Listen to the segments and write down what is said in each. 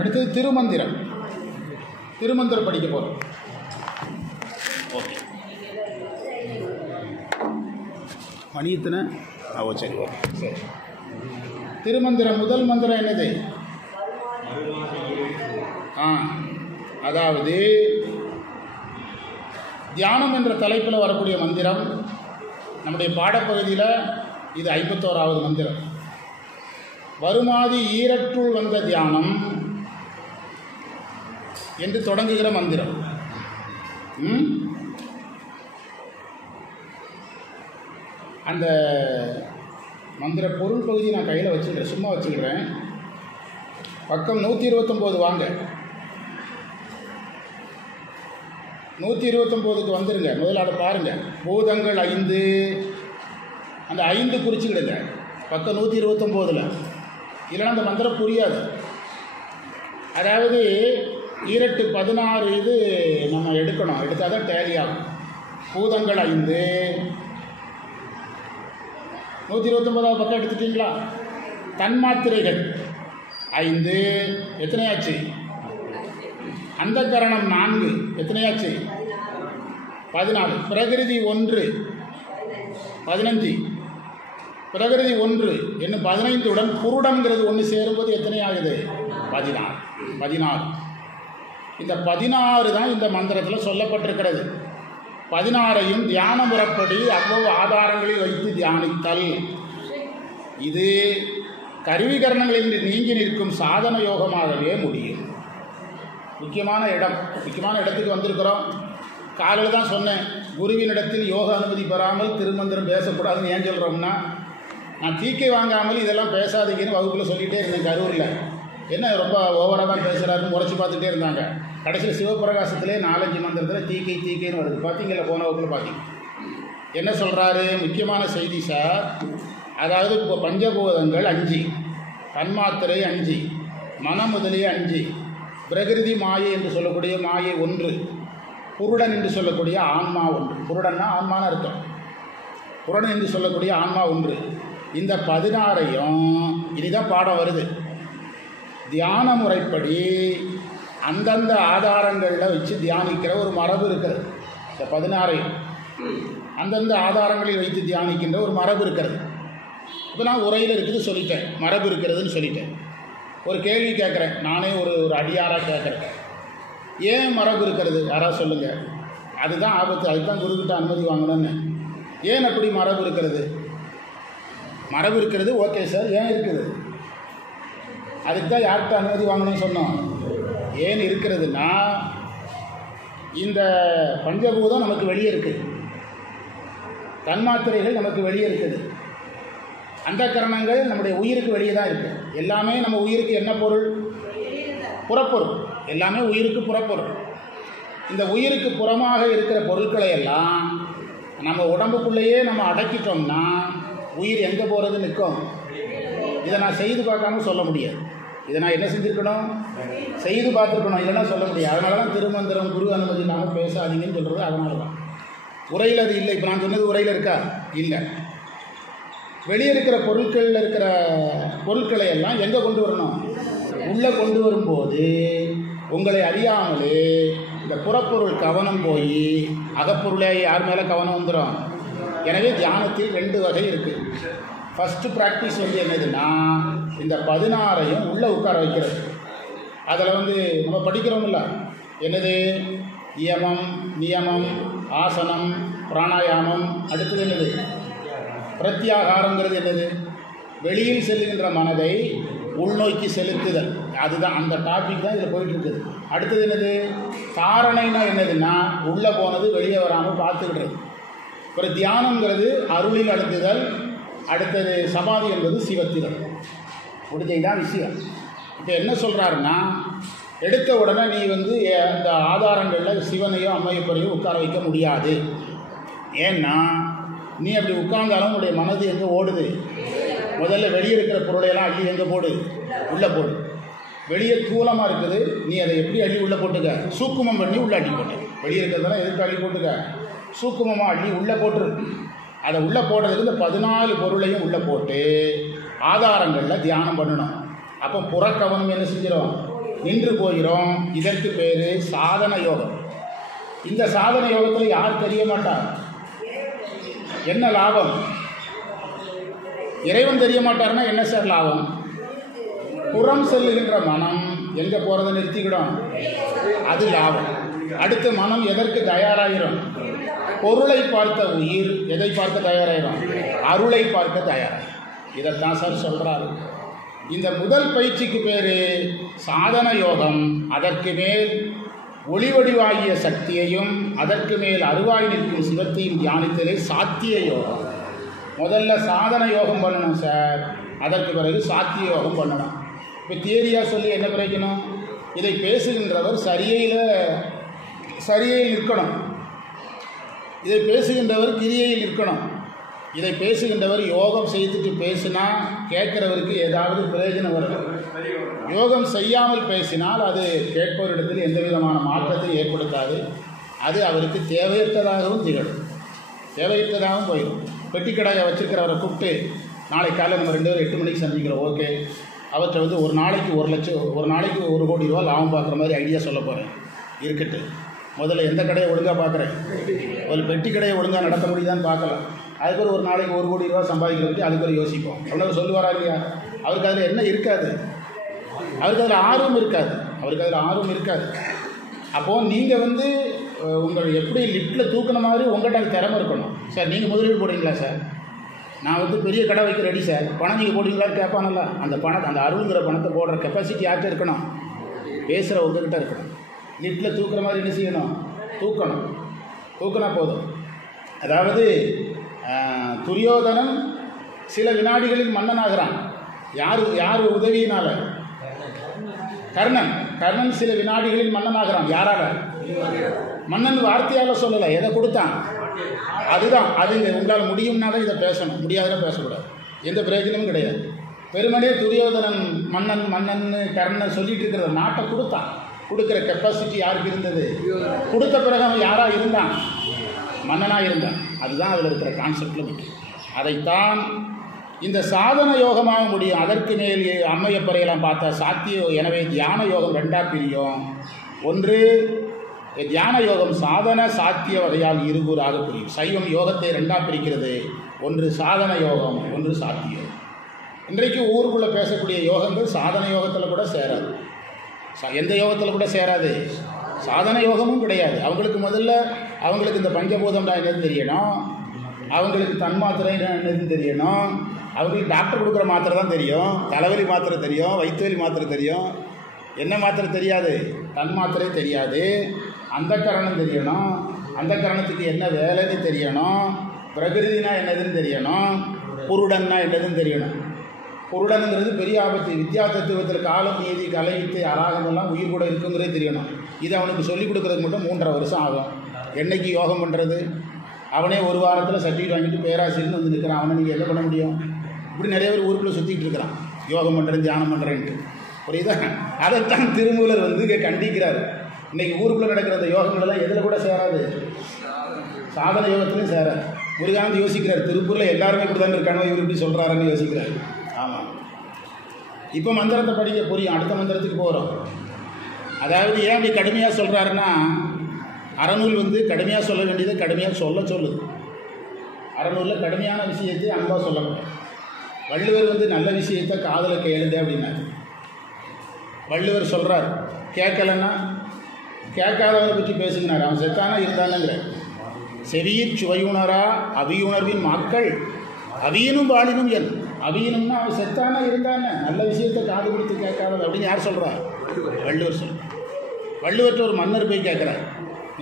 அடுத்தது திருமந்திரம். திருமந்திரம் படிக்க போகிறோம். ஓகே, மணி எத்தனை? சரி, ஓகே, சரி. திருமந்திரம் முதல் மந்திரம் என்னது? அதாவது தியானம் என்ற தலைப்பில் வரக்கூடிய மந்திரம் நம்முடைய பாடப்பகுதியில் இது 51வது மந்திரம். வருமாதி ஈரற்றுள் வந்த தியானம் என்று தொடங்குகிற மந்திரம். அந்த மந்திர பொருள் பகுதி நான் கையில் வச்சுக்கிறேன், சும்மா வச்சுக்கிறேன். பக்கம் 129 வாங்க. 129க்கு வந்துடுங்க. முதல்ல அதை பாருங்கள். பூதங்கள் 5, அந்த 5 குறிச்சுக்கிடுங்க பக்கம் 129. இல்லைன்னா அந்த மந்திரம் புரியாது. அதாவது ஈரட்டு 16 இது நம்ம எடுக்கணும், எடுத்தால் தான் டேலி ஆகும். பூதங்கள் 5, 129வது பக்கம் எடுத்துட்டிங்களா? தன்மாத்திரைகள் 5 எத்தனையாச்சு? அந்த கரணம் 4 எத்தனையாச்சு? 14. பிரகிருதி 1 15. பிரகிருதி 1 என்ன 15உடன் புருடங்கிறது 1 சேரும்போது எத்தனை ஆகுது? 16. இந்த 16 தான் இந்த மந்திரத்தில் சொல்லப்பட்டிருக்கிறது. 16ஐயும் தியான முறைப்படி அவ்வளவு ஆதாரங்களில் வைத்து தியானித்தல். இது கருவிகரணங்களில் நீங்கி நிற்கும் சாதன யோகமாகவே முடியும். முக்கியமான இடத்துக்கு வந்திருக்கிறோம். காலையில் தான் சொன்னேன், குருவினிடத்தில் யோக அனுமதி பெறாமல் திருமந்திரம் பேசக்கூடாதுன்னு ஏன் சொல்கிறோம்னா, நான் தீக்கை வாங்காமல் இதெல்லாம் பேசாதீங்கன்னு வகுப்பில் சொல்லிகிட்டே இருந்தேன். கரூரில் என்ன ரொம்ப ஓவராக தான் பேசுகிறாருன்னு முறைச்சி பார்த்துட்டே இருந்தாங்க. கடைசியில் சிவபிரகாசத்திலே 4-5 மந்திரத்தில் தீக்கைன்னு வருது. பார்த்தீங்களா? போன வகுப்பில் பார்த்தீங்க. என்ன சொல்கிறாரு? முக்கியமான செய்தி சார். அதாவது இப்போ பஞ்சபூதங்கள் 5, தன்மாத்திரை 5, மனம் முதலிய 5, பிரகிருதி மாயை என்று சொல்லக்கூடிய மாயை 1, புருடன் என்று சொல்லக்கூடிய ஆன்மா 1. புருடன்னா ஆன்மான்னு அர்த்தம். புருடன் என்று சொல்லக்கூடிய ஆன்மா 1. இந்த 16ஐயும் இனிதான் பாடம் வருது. தியான முறைப்படி அந்தந்த ஆதாரங்களில் வச்சு தியானிக்கிற ஒரு மரபு இருக்கிறது. இந்த 16ஐயும் அந்தந்த ஆதாரங்களில் வைத்து தியானிக்கின்ற ஒரு மரபு இருக்கிறது. இப்போ நான் உரையில் இருக்குது சொல்லிட்டேன், மரபு இருக்கிறதுன்னு சொல்லிட்டேன். ஒரு கேள்வி கேட்குறேன், நானே ஒரு அடியாராக கேட்குறேன். ஏன் மரபு இருக்கிறது? யாராவது சொல்லுங்கள். அதுதான் ஆபத்து. அதுதான் குருக்கிட்ட அனுமதி வாங்கணும்னு. ஏன் அப்படி மரபு இருக்கிறது? மரபு இருக்கிறது ஓகே சார், ஏன் இருக்குது? அதுக்கு தான் யார்கிட்ட அனுமதி வாங்கணும்னு சொன்னோம். ஏன் இருக்கிறதுனா, இந்த பஞ்சபூதம் நமக்கு வெளியே இருக்குது, தன்மாத்திரைகள் நமக்கு வெளியே இருக்குது, அந்த கரணங்கள் நம்முடைய உயிருக்கு வெளியே தான் இருக்குது. எல்லாமே நம்ம உயிருக்கு என்ன பொருள்? புறப்பொருள். எல்லாமே உயிருக்கு புறப்பொருள். இந்த உயிருக்கு புறமாக இருக்கிற பொருட்களை எல்லாம் நம்ம உடம்புக்குள்ளேயே நம்ம அடக்கிட்டோம்னா உயிர் எங்கே போகிறது? நிற்கும். இதை நான் செய்து பார்க்காம சொல்ல முடியாது. இதை நான் என்ன செஞ்சுருக்கணும்? செய்து பார்த்துருக்கணும், இல்லைன்னா சொல்ல முடியாது. அதனால தான் திருமந்திரம் குரு அனுமதி இல்லாமல் பேசாதீங்கன்னு சொல்கிறது. அதனால தான் உரையில் அது இல்லை. இப்போ நான் சொன்னது உரையில் இருக்கா? இல்லை. வெளியே இருக்கிற பொருட்களில் இருக்கிற பொருட்களை எல்லாம் எங்கே கொண்டு வரணும்? உள்ளே கொண்டு வரும்போது உங்களை அறியாமலே இந்த புறப்பொருள் கவனம் போய் அகப்பொருளே யார் மேலே கவனம் வந்துடும். எனவே தியானத்தில் 2 வகை இருக்குது. ஃபஸ்ட்டு ப்ராக்டிஸ் என்னதுன்னா, இந்த 16ஐயும் உள்ளே உட்கார வைக்கிறது. அதில் நம்ம படிக்கிறோம்ல, என்னது? நியமம், நியமம், ஆசனம், பிராணாயாமம். அடுத்தது என்னது? பிரத்யாகாரங்கிறது என்னது? வெளியில் செல்லுகின்ற மனதை உள்நோக்கி செலுத்துதல். அதுதான் அந்த டாபிக் தான் இதில் போயிட்டுருக்குது. அடுத்தது என்னது? தாரணைனா என்னதுன்னா, உள்ளே போனது வெளியே வராமல் பார்த்துக்கிடுறது. ஒரு தியானங்கிறது அருளில் அழுத்துதல். அடுத்தது சமாதி என்பது சிவத்திதல். முடிஞ்சதுதான் விஷயம். இப்போ என்ன சொல்கிறாருன்னா, எடுத்த உடனே நீ இந்த ஆதாரங்களில் சிவனையோ அம்மையப்பரையோ உட்கார வைக்க முடியாது. ஏன்னா நீ அப்படி உட்கார்ந்தாலும் உன்னுடைய மனது எங்கே ஓடுது? முதல்ல வெளியே இருக்கிற பொருளையெல்லாம் அள்ளி எங்கே போடு? உள்ளே போடு. வெளியே தூளமாக இருக்குது, நீ அதை எப்படி அள்ளி உள்ளே போட்டுக்க? சூக்குமம் பண்ணி உள்ளே அள்ளி போட்டு. வெளியே இருக்கிறதெல்லாம் எதுக்கு அள்ளி போட்டுக்க? சூக்குமமாக அள்ளி உள்ளே போட்டுரு. அதை உள்ளே போடுறதுக்கு இந்த 14 பொருளையும் உள்ளே போட்டு ஆதாரங்களில் தியானம் பண்ணணும். அப்போ புறக்கவனம் என்ன செஞ்சிடும்? நின்று போகிறோம். இதற்கு பேர் சாதன யோகம். இந்த சாதன யோகத்தில் யார் தெரிய மாட்டார்? என்ன லாபம்? இறைவன் தெரிய மாட்டார்னா என்ன சார் லாபம்? புறம் செல்லுகின்ற மனம் எங்கே போகிறத நிறுத்திக்கிடும், அது லாபம். அடுத்து மனம் எதற்கு தயாராகிடும்? பொருளை பார்த்த உயிர் எதை பார்க்க தயாராகிடும்? அருளை பார்க்க தயாராகும். இதைத்தான் சார் சொல்கிறாரு. இந்த முதல் பயிற்சிக்கு பேர் சாதன யோகம். அதற்கு மேல் ஒளிவடிவாகிய சக்தியையும் அதற்கு மேல் அருவாய் நிற்கும் சிவத்தையும் தியானித்தலே சாத்திய யோகம். முதல்ல சாதன யோகம் பண்ணணும் சார், அதற்கு பிறகு சாத்திய யோகம் பண்ணணும். இப்போ தியரியாக சொல்லி என்ன பிரயோஜனம்? இதை பேசுகின்றவர் சரியில் இருக்கணும், இதை பேசுகின்றவர் கிரியையில் இருக்கணும். இதை பேசுகின்றவர் யோகம் செய்துட்டு பேசினா கேட்குறவருக்கு ஏதாவது பிரயோஜனம் வரும். யோகம் செய்யாமல் பேசினால் அது கேட்பவரிடத்தில் எந்த விதமான மாற்றத்தை ஏற்படுத்தாது. அது அவருக்கு தேவையற்றதாகவும் திகழும், தேவையற்றதாகவும் போயிடும். பெட்டிக்கடையை வச்சுருக்கிறவரை கூப்பிட்டு நாளைக்கு காலையில் நம்ம 2 பேரும் 8 மணிக்கு சந்திக்கிறோம், ஓகே. அவற்றை வந்து ஒரு நாளைக்கு 1 லட்சம், ஒரு நாளைக்கு 1 கோடி ரூபா லாபம் பார்க்குற மாதிரி ஐடியா சொல்ல போகிறேன். இருக்கட்டு, முதல்ல எந்த கடையை ஒழுங்காக பார்க்குறேன், ஒரு பெட்டி கடையை ஒழுங்காக நடத்த முடியுதான்னு பார்க்கலாம். அதுக்கு ஒரு நாளைக்கு 1 கோடி ரூபா சம்பாதிக்கிறதுக்கு அதுக்கு ஒரு யோசிப்போம். அவ்வளோ சொல்லுவாரா இல்லையா? அவருக்கு அதில் என்ன இருக்காது, அவருக்கு அதில் ஆர்வம் இருக்காது. அப்போது நீங்கள் வந்து உங்களை எப்படி லிஃப்ட்டில் தூக்கின மாதிரி உங்கள்கிட்ட அது திறமை இருக்கணும். சார் நீங்கள் முதலீடு போடுறீங்களா சார்? நான் வந்து பெரிய கடை வைக்க ரெடி சார், பணம் நீங்கள் போடுறீங்களான்னு கேட்பானல்ல. அந்த பணத்தை, அந்த அருள்ங்கிற பணத்தை போடுற கெப்பாசிட்டி யார்கிட்ட இருக்கணும்? பேசுகிற உங்கள்கிட்ட இருக்கணும். லிஃப்ட்டில் தூக்குற மாதிரி என்ன செய்யணும்? தூக்கினா போதும். அதாவது துரியோதனன் சில வினாடிகளில் மன்னனாகிறான். யார் உதவியினால? கர்ணன் சில வினாடிகளில் மன்னனாகிறான். யாரால? மன்னன் வார்த்தையால் சொல்லலை, எதை கொடுத்தான்? அதுதான். அது உங்களால் முடியும்னாலும் இதை பேசணும், முடியாதுன்னா பேசக்கூடாது. எந்த பிரயோஜனமும் கிடையாது. பெருமனே துரியோதனன் மன்னன் கர்ணன் சொல்லிட்டு இருக்கிற நாட்டை கொடுக்குற கெப்பாசிட்டி யாருக்கு இருந்தது? கொடுத்த பிறகு அவன் யாராக இருந்தான்? மன்னனாக இருந்தான். அதுதான் அதில் இருக்கிற கான்செப்டில் முக்கியம். அதைத்தான் இந்த சாதன யோகமாக முடியும். அதற்கு மேல் அம்மையப்பறையெல்லாம் பார்த்தா சாத்திய. எனவே தியான யோகம் 2ஆக பிரியும். ஒன்று தியான யோகம் சாதன சாத்திய வகையால் இருகூறாக பிரியும். சைவம் யோகத்தை 2ஆக பிரிக்கிறது. ஒன்று சாதன யோகம், ஒன்று சாத்திய யோகம். இன்றைக்கு ஊருக்குள்ளே பேசக்கூடிய யோகங்கள் சாதன யோகத்தில் கூட சேராது, எந்த யோகத்தில் கூட சேராது, சாதன யோகமும் கிடையாது. அவங்களுக்கு இந்த பஞ்சபூதம்டா என்னது தெரியணும், அவங்களுக்கு தன்மாத்திரை என்னதுன்னு தெரியணும், அவங்களுக்கு டாக்டர் கொடுக்குற மாத்திரை தான் தெரியும், தலைவலி மாத்திரை தெரியும், வயிற்றுவலி மாத்திரை தெரியும். என்ன மாத்திரை தெரியாது? தன் மாத்திரை தெரியாது. அந்த கரணம் தெரியணும், அந்த கரணத்துக்கு என்ன வேலைன்னு தெரியணும், பிரகிருதினா என்னதுன்னு தெரியணும், புருடன்னா என்னதுன்னு தெரியணும். புருடனுங்கிறது பெரிய ஆபத்து. வித்யா தத்துவத்தில் காலம், நீதி, கலைவித்தை, அராகமெல்லாம் உயிர் கூட இருக்குங்கிறதே தெரியணும். இது அவனுக்கு சொல்லிக் கொடுக்குறதுக்கு மட்டும் 3.5 வருஷம் ஆகும். என்னைக்கு யோகம் பண்ணுறது? அவனே ஒரு வாரத்தில் சர்டிஃபிகேட் வாங்கிட்டு பேராசிரியர்னு வந்து நிற்கிறான். அவனை நீங்கள் என்ன பண்ண முடியும்? இப்படி நிறைய பேர் ஊருக்குள்ளே சுற்றிட்டு இருக்கிறான், யோகம் பண்ணுறேன், தியானம் பண்ணுறேன்ட்டு. புரியுதா? அதைத்தான் திருமூலர் வந்து கண்டிக்கிறார். இன்றைக்கி ஊருக்குள்ளே நடக்கிற அந்த யோகங்களெல்லாம் எதில் கூட சேராது, சாதன யோகத்துலையும் சேராது. முருகானந்து யோசிக்கிறார், திருப்பூரில் எல்லாருமே இப்படி தான் இருக்கானோ, இவர் இப்படி சொல்கிறாருன்னு யோசிக்கிறார். ஆமாம், இப்போ மந்திரத்தை படிக்க புரியும். அடுத்த மந்திரத்துக்கு போகிறோம். அதாவது ஏன் அப்படி கடுமையாக சொல்கிறாருன்னா, அறநூல் வந்து கடுமையாக சொல்ல வேண்டியதை கடுமையாக சொல்லுது. அறநூலில் கடுமையான விஷயத்தை அன்பாக சொல்லக்கூடாது. வள்ளுவர் வந்து நல்ல விஷயத்தை காதில் கேளுங்க அப்படின்னாரு. வள்ளுவர் சொல்கிறார், கேட்கலன்னா கேட்காதவரை பற்றி பேசுகிறார். அவன் செத்தானா இருந்தானுங்கிற செவியிற் சுவையுணரா அவியுணர்வின் மக்கள் அவியனும் பாலினும் என். அவியனும்னா அவன் செத்தானா இருந்தானே, நல்ல விஷயத்தை காது கொடுத்து கேட்காதது அப்படின்னு யார் சொல்கிறார்? வள்ளுவர் சொல்கிறார். வள்ளுவர்கிட்ட ஒரு மன்னர் போய் கேட்குறார்,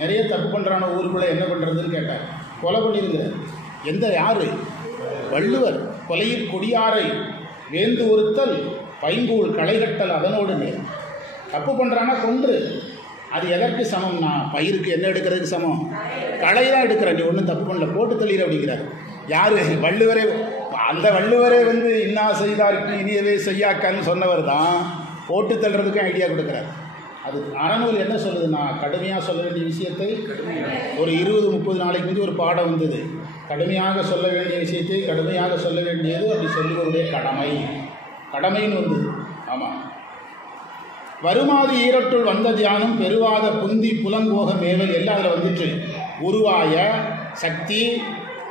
நிறைய தப்பு பண்ணுறான ஊருக்குள்ளே என்ன பண்ணுறதுன்னு கேட்டார். கொலை பண்ணியிருக்கிறார். யார்? வள்ளுவர். கொலையில் கொடியாரை வேந்து ஒருத்தல் பைங்கூழ் களைகட்டல் அதனோடு நேர். தப்பு பண்ணுறான்னா கொன்று. அது எதற்கு சமம்னா, பயிருக்கு என்ன எடுக்கிறதுக்கு சமம்? களை தான் எடுக்கிறேன், நீ ஒன்றும் தப்பு பண்ணல, போட்டு தள்ளிட அப்படிங்கிறார். யார்? வள்ளுவரே. அந்த வள்ளுவரே வந்து இன்னா செய்தாருக்கு இனியவே செய்யாக்கான்னு சொன்னவர் தான் போட்டு தள்ளுறதுக்கும் ஐடியா கொடுக்குறார். அது அறநூல் என்ன சொல்லுதுன்னா, கடுமையாக சொல்ல வேண்டிய விஷயத்தை ஒரு 20-30 நாளைக்கு முந்தி ஒரு பாடம் வந்தது. கடுமையாக சொல்ல வேண்டிய விஷயத்தை கடுமையாக சொல்ல வேண்டியது அப்படி சொல்லுவருடைய கடமைன்னு வந்தது. ஆமாம், வருமாதி ஈரட்டுள் வந்த தியானம் பெருவாத புந்தி புலங்கோக மேவல் எல்லாம் அதில் வந்துட்டு உருவாய சக்தி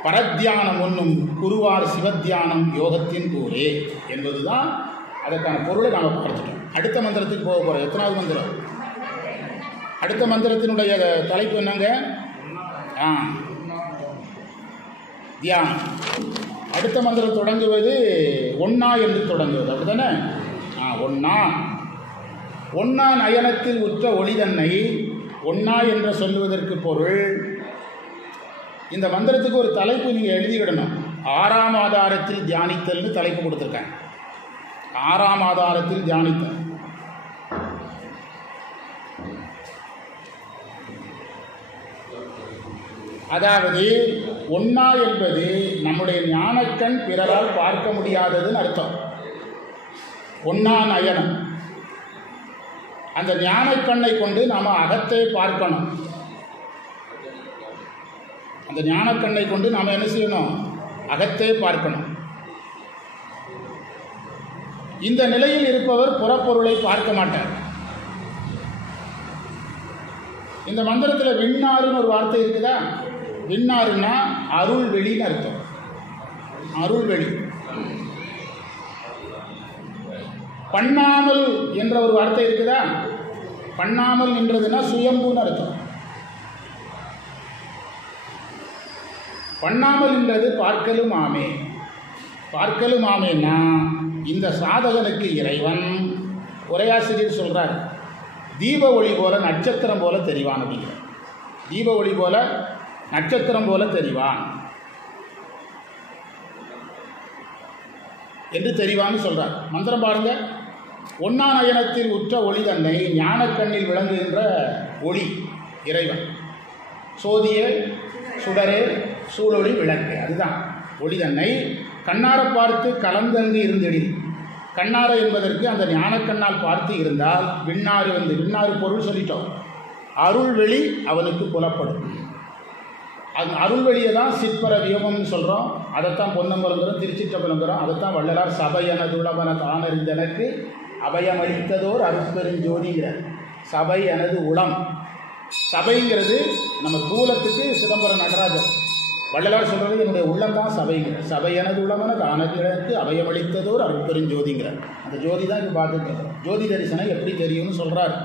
பரத்தியானம் ஒன்றும் குருவார் சிவத்தியானம் யோகத்தின் கூறே என்பதுதான் அதற்கான பொருளை நாம் பார்த்துட்டோம். அடுத்த மந்திரத்துக்கு போக போகிறோம். எத்தனாவது மந்திரம்? அடுத்த மந்திரத்தினுடைய தலைப்பு என்னங்க? தியானம். அடுத்த மந்திரம் தொடங்குவது ஒன்னா என்று தொடங்குவது, அப்படித்தானே? ஒன்னா நயனத்தில் உற்ற ஒளிதன்னை ஒன்னா என்று சொல்லுவதற்கு பொருள், இந்த மந்திரத்துக்கு ஒரு தலைப்பு நீங்கள் எழுதிவிடணும். 6ஆம் ஆதாரத்தில் தியானித்தல்னு தலைப்பு கொடுத்துருக்கேன். 6ஆம் ஆதாரத்தில் தியானித்தல். அதாவது ஒன்னா என்பது நம்முடைய ஞானக்கண் பிறரால் பார்க்க முடியாததுன்னு அர்த்தம். ஒன்னா நயனம், அந்த ஞானக்கண்ணை கொண்டு நாம் அகத்தை பார்க்கணும். அந்த ஞானக்கண்ணை கொண்டு நாம் என்ன செய்யணும்? அகத்தை பார்க்கணும். இந்த நிலையில் இருப்பவர் புறப்பொருளை பார்க்க மாட்டார். இந்த மந்திரத்தில் விண்ணாறுன்னு ஒரு வார்த்தை இருக்குதா? விண்ணாறுன்னா அருள் வெளின்னு அர்த்தம். அருள் வெளி. பண்ணாமல் என்ற ஒரு வார்த்தை இருக்குதா? பண்ணாமல் என்றதுன்னா சுயம்புன்னு அர்த்தம். பண்ணாமல் என்றது பார்க்கலும் ஆமே. பார்க்கலும் ஆமேன்னா இந்த சாதகனுக்கு இறைவன் உரையாசிரியர் சொல்றார், தீப ஒளி போல நட்சத்திரம் போல தெரிவான் அப்படிங்கிற. தீப ஒளி போல நட்சத்திரம் போல தெரிவான் என்று தெரிவான்னு சொல்றார். மந்திரம் பாருங்க. ஒன்னா நயனத்தில் உற்ற ஒளி தன்னை ஞானக்கண்ணில் விளங்குகின்ற ஒளி இறைவன். சோதியே சுடரே சூழொளி விளக்கு, அதுதான் ஒளி தன்னை கண்ணார பார்த்து கலந்தங்கு இருந்தெழில். கண்ணார என்பதற்கு அந்த ஞானக்கண்ணால் பார்த்து இருந்தால் விண்ணாறு வந்து, விண்ணாறு பொருள் சொல்லிட்டோம். அருள்வெளி அவனுக்கு புலப்படும். அது அருள்வெளியை தான் சிற்பர வியோகம்னு சொல்கிறோம். அதைத்தான் பொன்னம்பலங்கிறோம், திருச்சிற்றம்பலங்கிறோம். அதைத்தான் வள்ளலார் சபையனதுளவன தானறிந்தனக்கு அபயமளித்ததோர் அருட்பெருஞ்சோதிங்கிற. சபை எனது உளம். சபைங்கிறது நம்ம தூலத்துக்கு சிதம்பரம் நடராஜர். வள்ளலார் சொல்கிறது என்னுடைய உள்ளம்தான் சபைங்கிற. சபை எனது உளவன தானறிந்தனக்கு அபயமளித்ததோர் அருட்பெருஞ்சோதிங்கிற. அந்த ஜோதி தான் இப்போ பார்த்துட்டு ஜோதி தரிசனம் எப்படி தெரியும்னு சொல்கிறார்.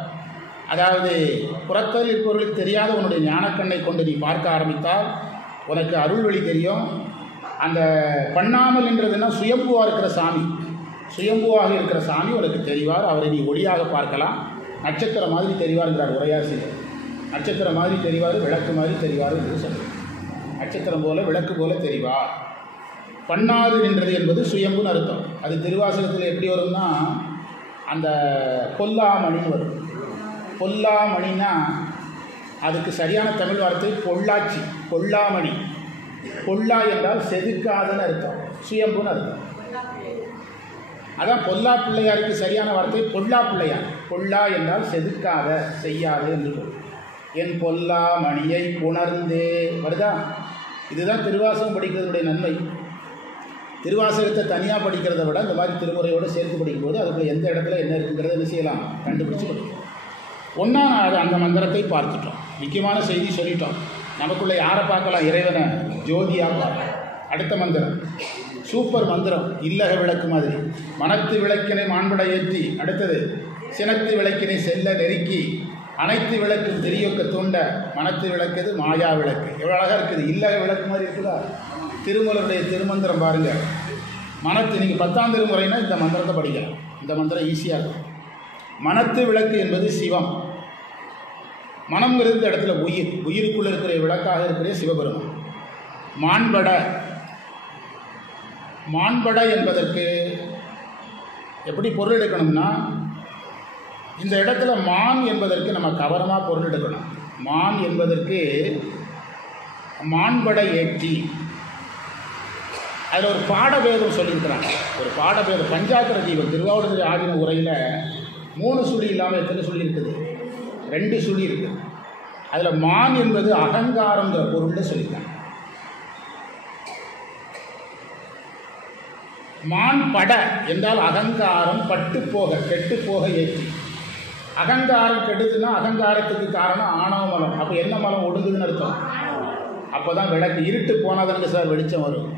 அதாவது புறத்தில் இருப்பவர்களுக்கு தெரியாத உன்னுடைய ஞானக்கண்ணை கொண்டு நீ பார்க்க ஆரம்பித்தால் உனக்கு அருள்வெளி தெரியும். அந்த பண்ணாமல் என்றதுன்னா சுயம்புவாக இருக்கிற சாமி, சுயம்புவாக இருக்கிற சாமி உனக்கு தெரிவார். அவரை நீ ஒளியாக பார்க்கலாம். நட்சத்திரம் மாதிரி தெரிவார்ங்கிறார் உரையாசிரியர். நட்சத்திரம் மாதிரி தெரிவார், விளக்கு மாதிரி தெரிவார் என்று சொல்கிறார். நட்சத்திரம் போல விளக்கு போல தெரிவார். பண்ணாது நின்றது என்பது சுயம்புன்னு அர்த்தம். அது திருவாசகத்தில் எப்படி வரும்னா அந்த பொல்லாமணின்னு வரும். பொல்லாமணினா அதுக்கு சரியான தமிழ் வார்த்தை பொள்ளாச்சி. பொல்லாமணி. பொல்லா என்றால் செதுக்காதன்னு அர்த்தம், சுயம்புன்னு அர்த்தம். அதான் பொல்லா பிள்ளையாருக்கு சரியான வார்த்தை பொல்லா பிள்ளையார். பொல்லா என்றால் செதுக்காத, செய்யாத என்று பொருள். என் பொல்லா மணியை புணர்ந்தே வருதா? இதுதான் திருவாசகம் படிக்கிறதுடைய நன்மை. திருவாசகத்தை தனியாக படிக்கிறத விட இந்த மாதிரி திருமுறையோடு சேர்த்து படிக்கும்போது அதுக்குள்ள எந்த இடத்துல என்ன இருக்குங்கிறத என்ன செய்யலாம், கண்டுபிடிச்சு படிக்கலாம். ஒன்றா அந்த மந்திரத்தை பார்த்துட்டோம். முக்கியமான செய்தி சொல்லிட்டோம். நமக்குள்ளே யாரை பார்க்கலாம்? இறைவனை ஜோதியாக பார்க்கலாம். அடுத்த மந்திரம் சூப்பர் மந்திரம், இல்லக விளக்கு மாதிரி. மனத்து விளக்கினை மாண்பட ஏற்றி, அடுத்தது சினத்து விளக்கினை செல்ல நெருக்கி, அனைத்து விளக்கும் தெரியொக்க தூண்ட, மனத்து விளக்குது மாயா விளக்கு. எவ்வளோ அழகாக இருக்குது. இல்லக விளக்கு மாதிரி இருக்குதா? திருமலருடைய திருமந்திரம் பாருங்கள். மனத்து நீங்கள் 10ஆம் திருமுறைனா இந்த மந்திரத்தை படிக்கலாம். இந்த மந்திரம் ஈஸியாக இருக்கும். மனத்து விளக்கு என்பது சிவம். மனம்ங்கிறது இந்த இடத்துல உயிர். உயிருக்குள்ளே இருக்கிற விளக்காக இருக்கிற சிவபெருமான். மாண்பட, மாண்பட என்பதற்கு எப்படி பொருள் எடுக்கணும்னா, இந்த இடத்துல மான் என்பதற்கு நம்ம கவனமாக பொருள் எடுக்கணும். மான் என்பதற்கு மாண்பட ஏற்றி, அதில் ஒரு பாடபேதம் சொல்லியிருக்கிறாங்க. ஒரு பாடபேதம் பஞ்சாத்திர தீபம் திருவாவூர் ஆடின உரையில் 3 சுழி இல்லாமல் எத்தனை சுழி இருக்குது? 2 சுழி இருக்குது. அதில் மான் என்பது அகங்காரங்கிற பொருள்னு சொல்லியிருக்காங்க. மான் பட என்றால் அகங்காரம் பட்டு போக, கெட்டு போக ஏற்றி. அகங்காரம் கெடுதுன்னா அகங்காரத்துக்கு காரணம் ஆணவ மலம். அப்போ என்ன மலம் ஒடுங்குதுன்னு அர்த்தம்? அப்போ தான் விளக்கு இருட்டு போனாதானுங்க சார் வெளிச்சம் வரும்.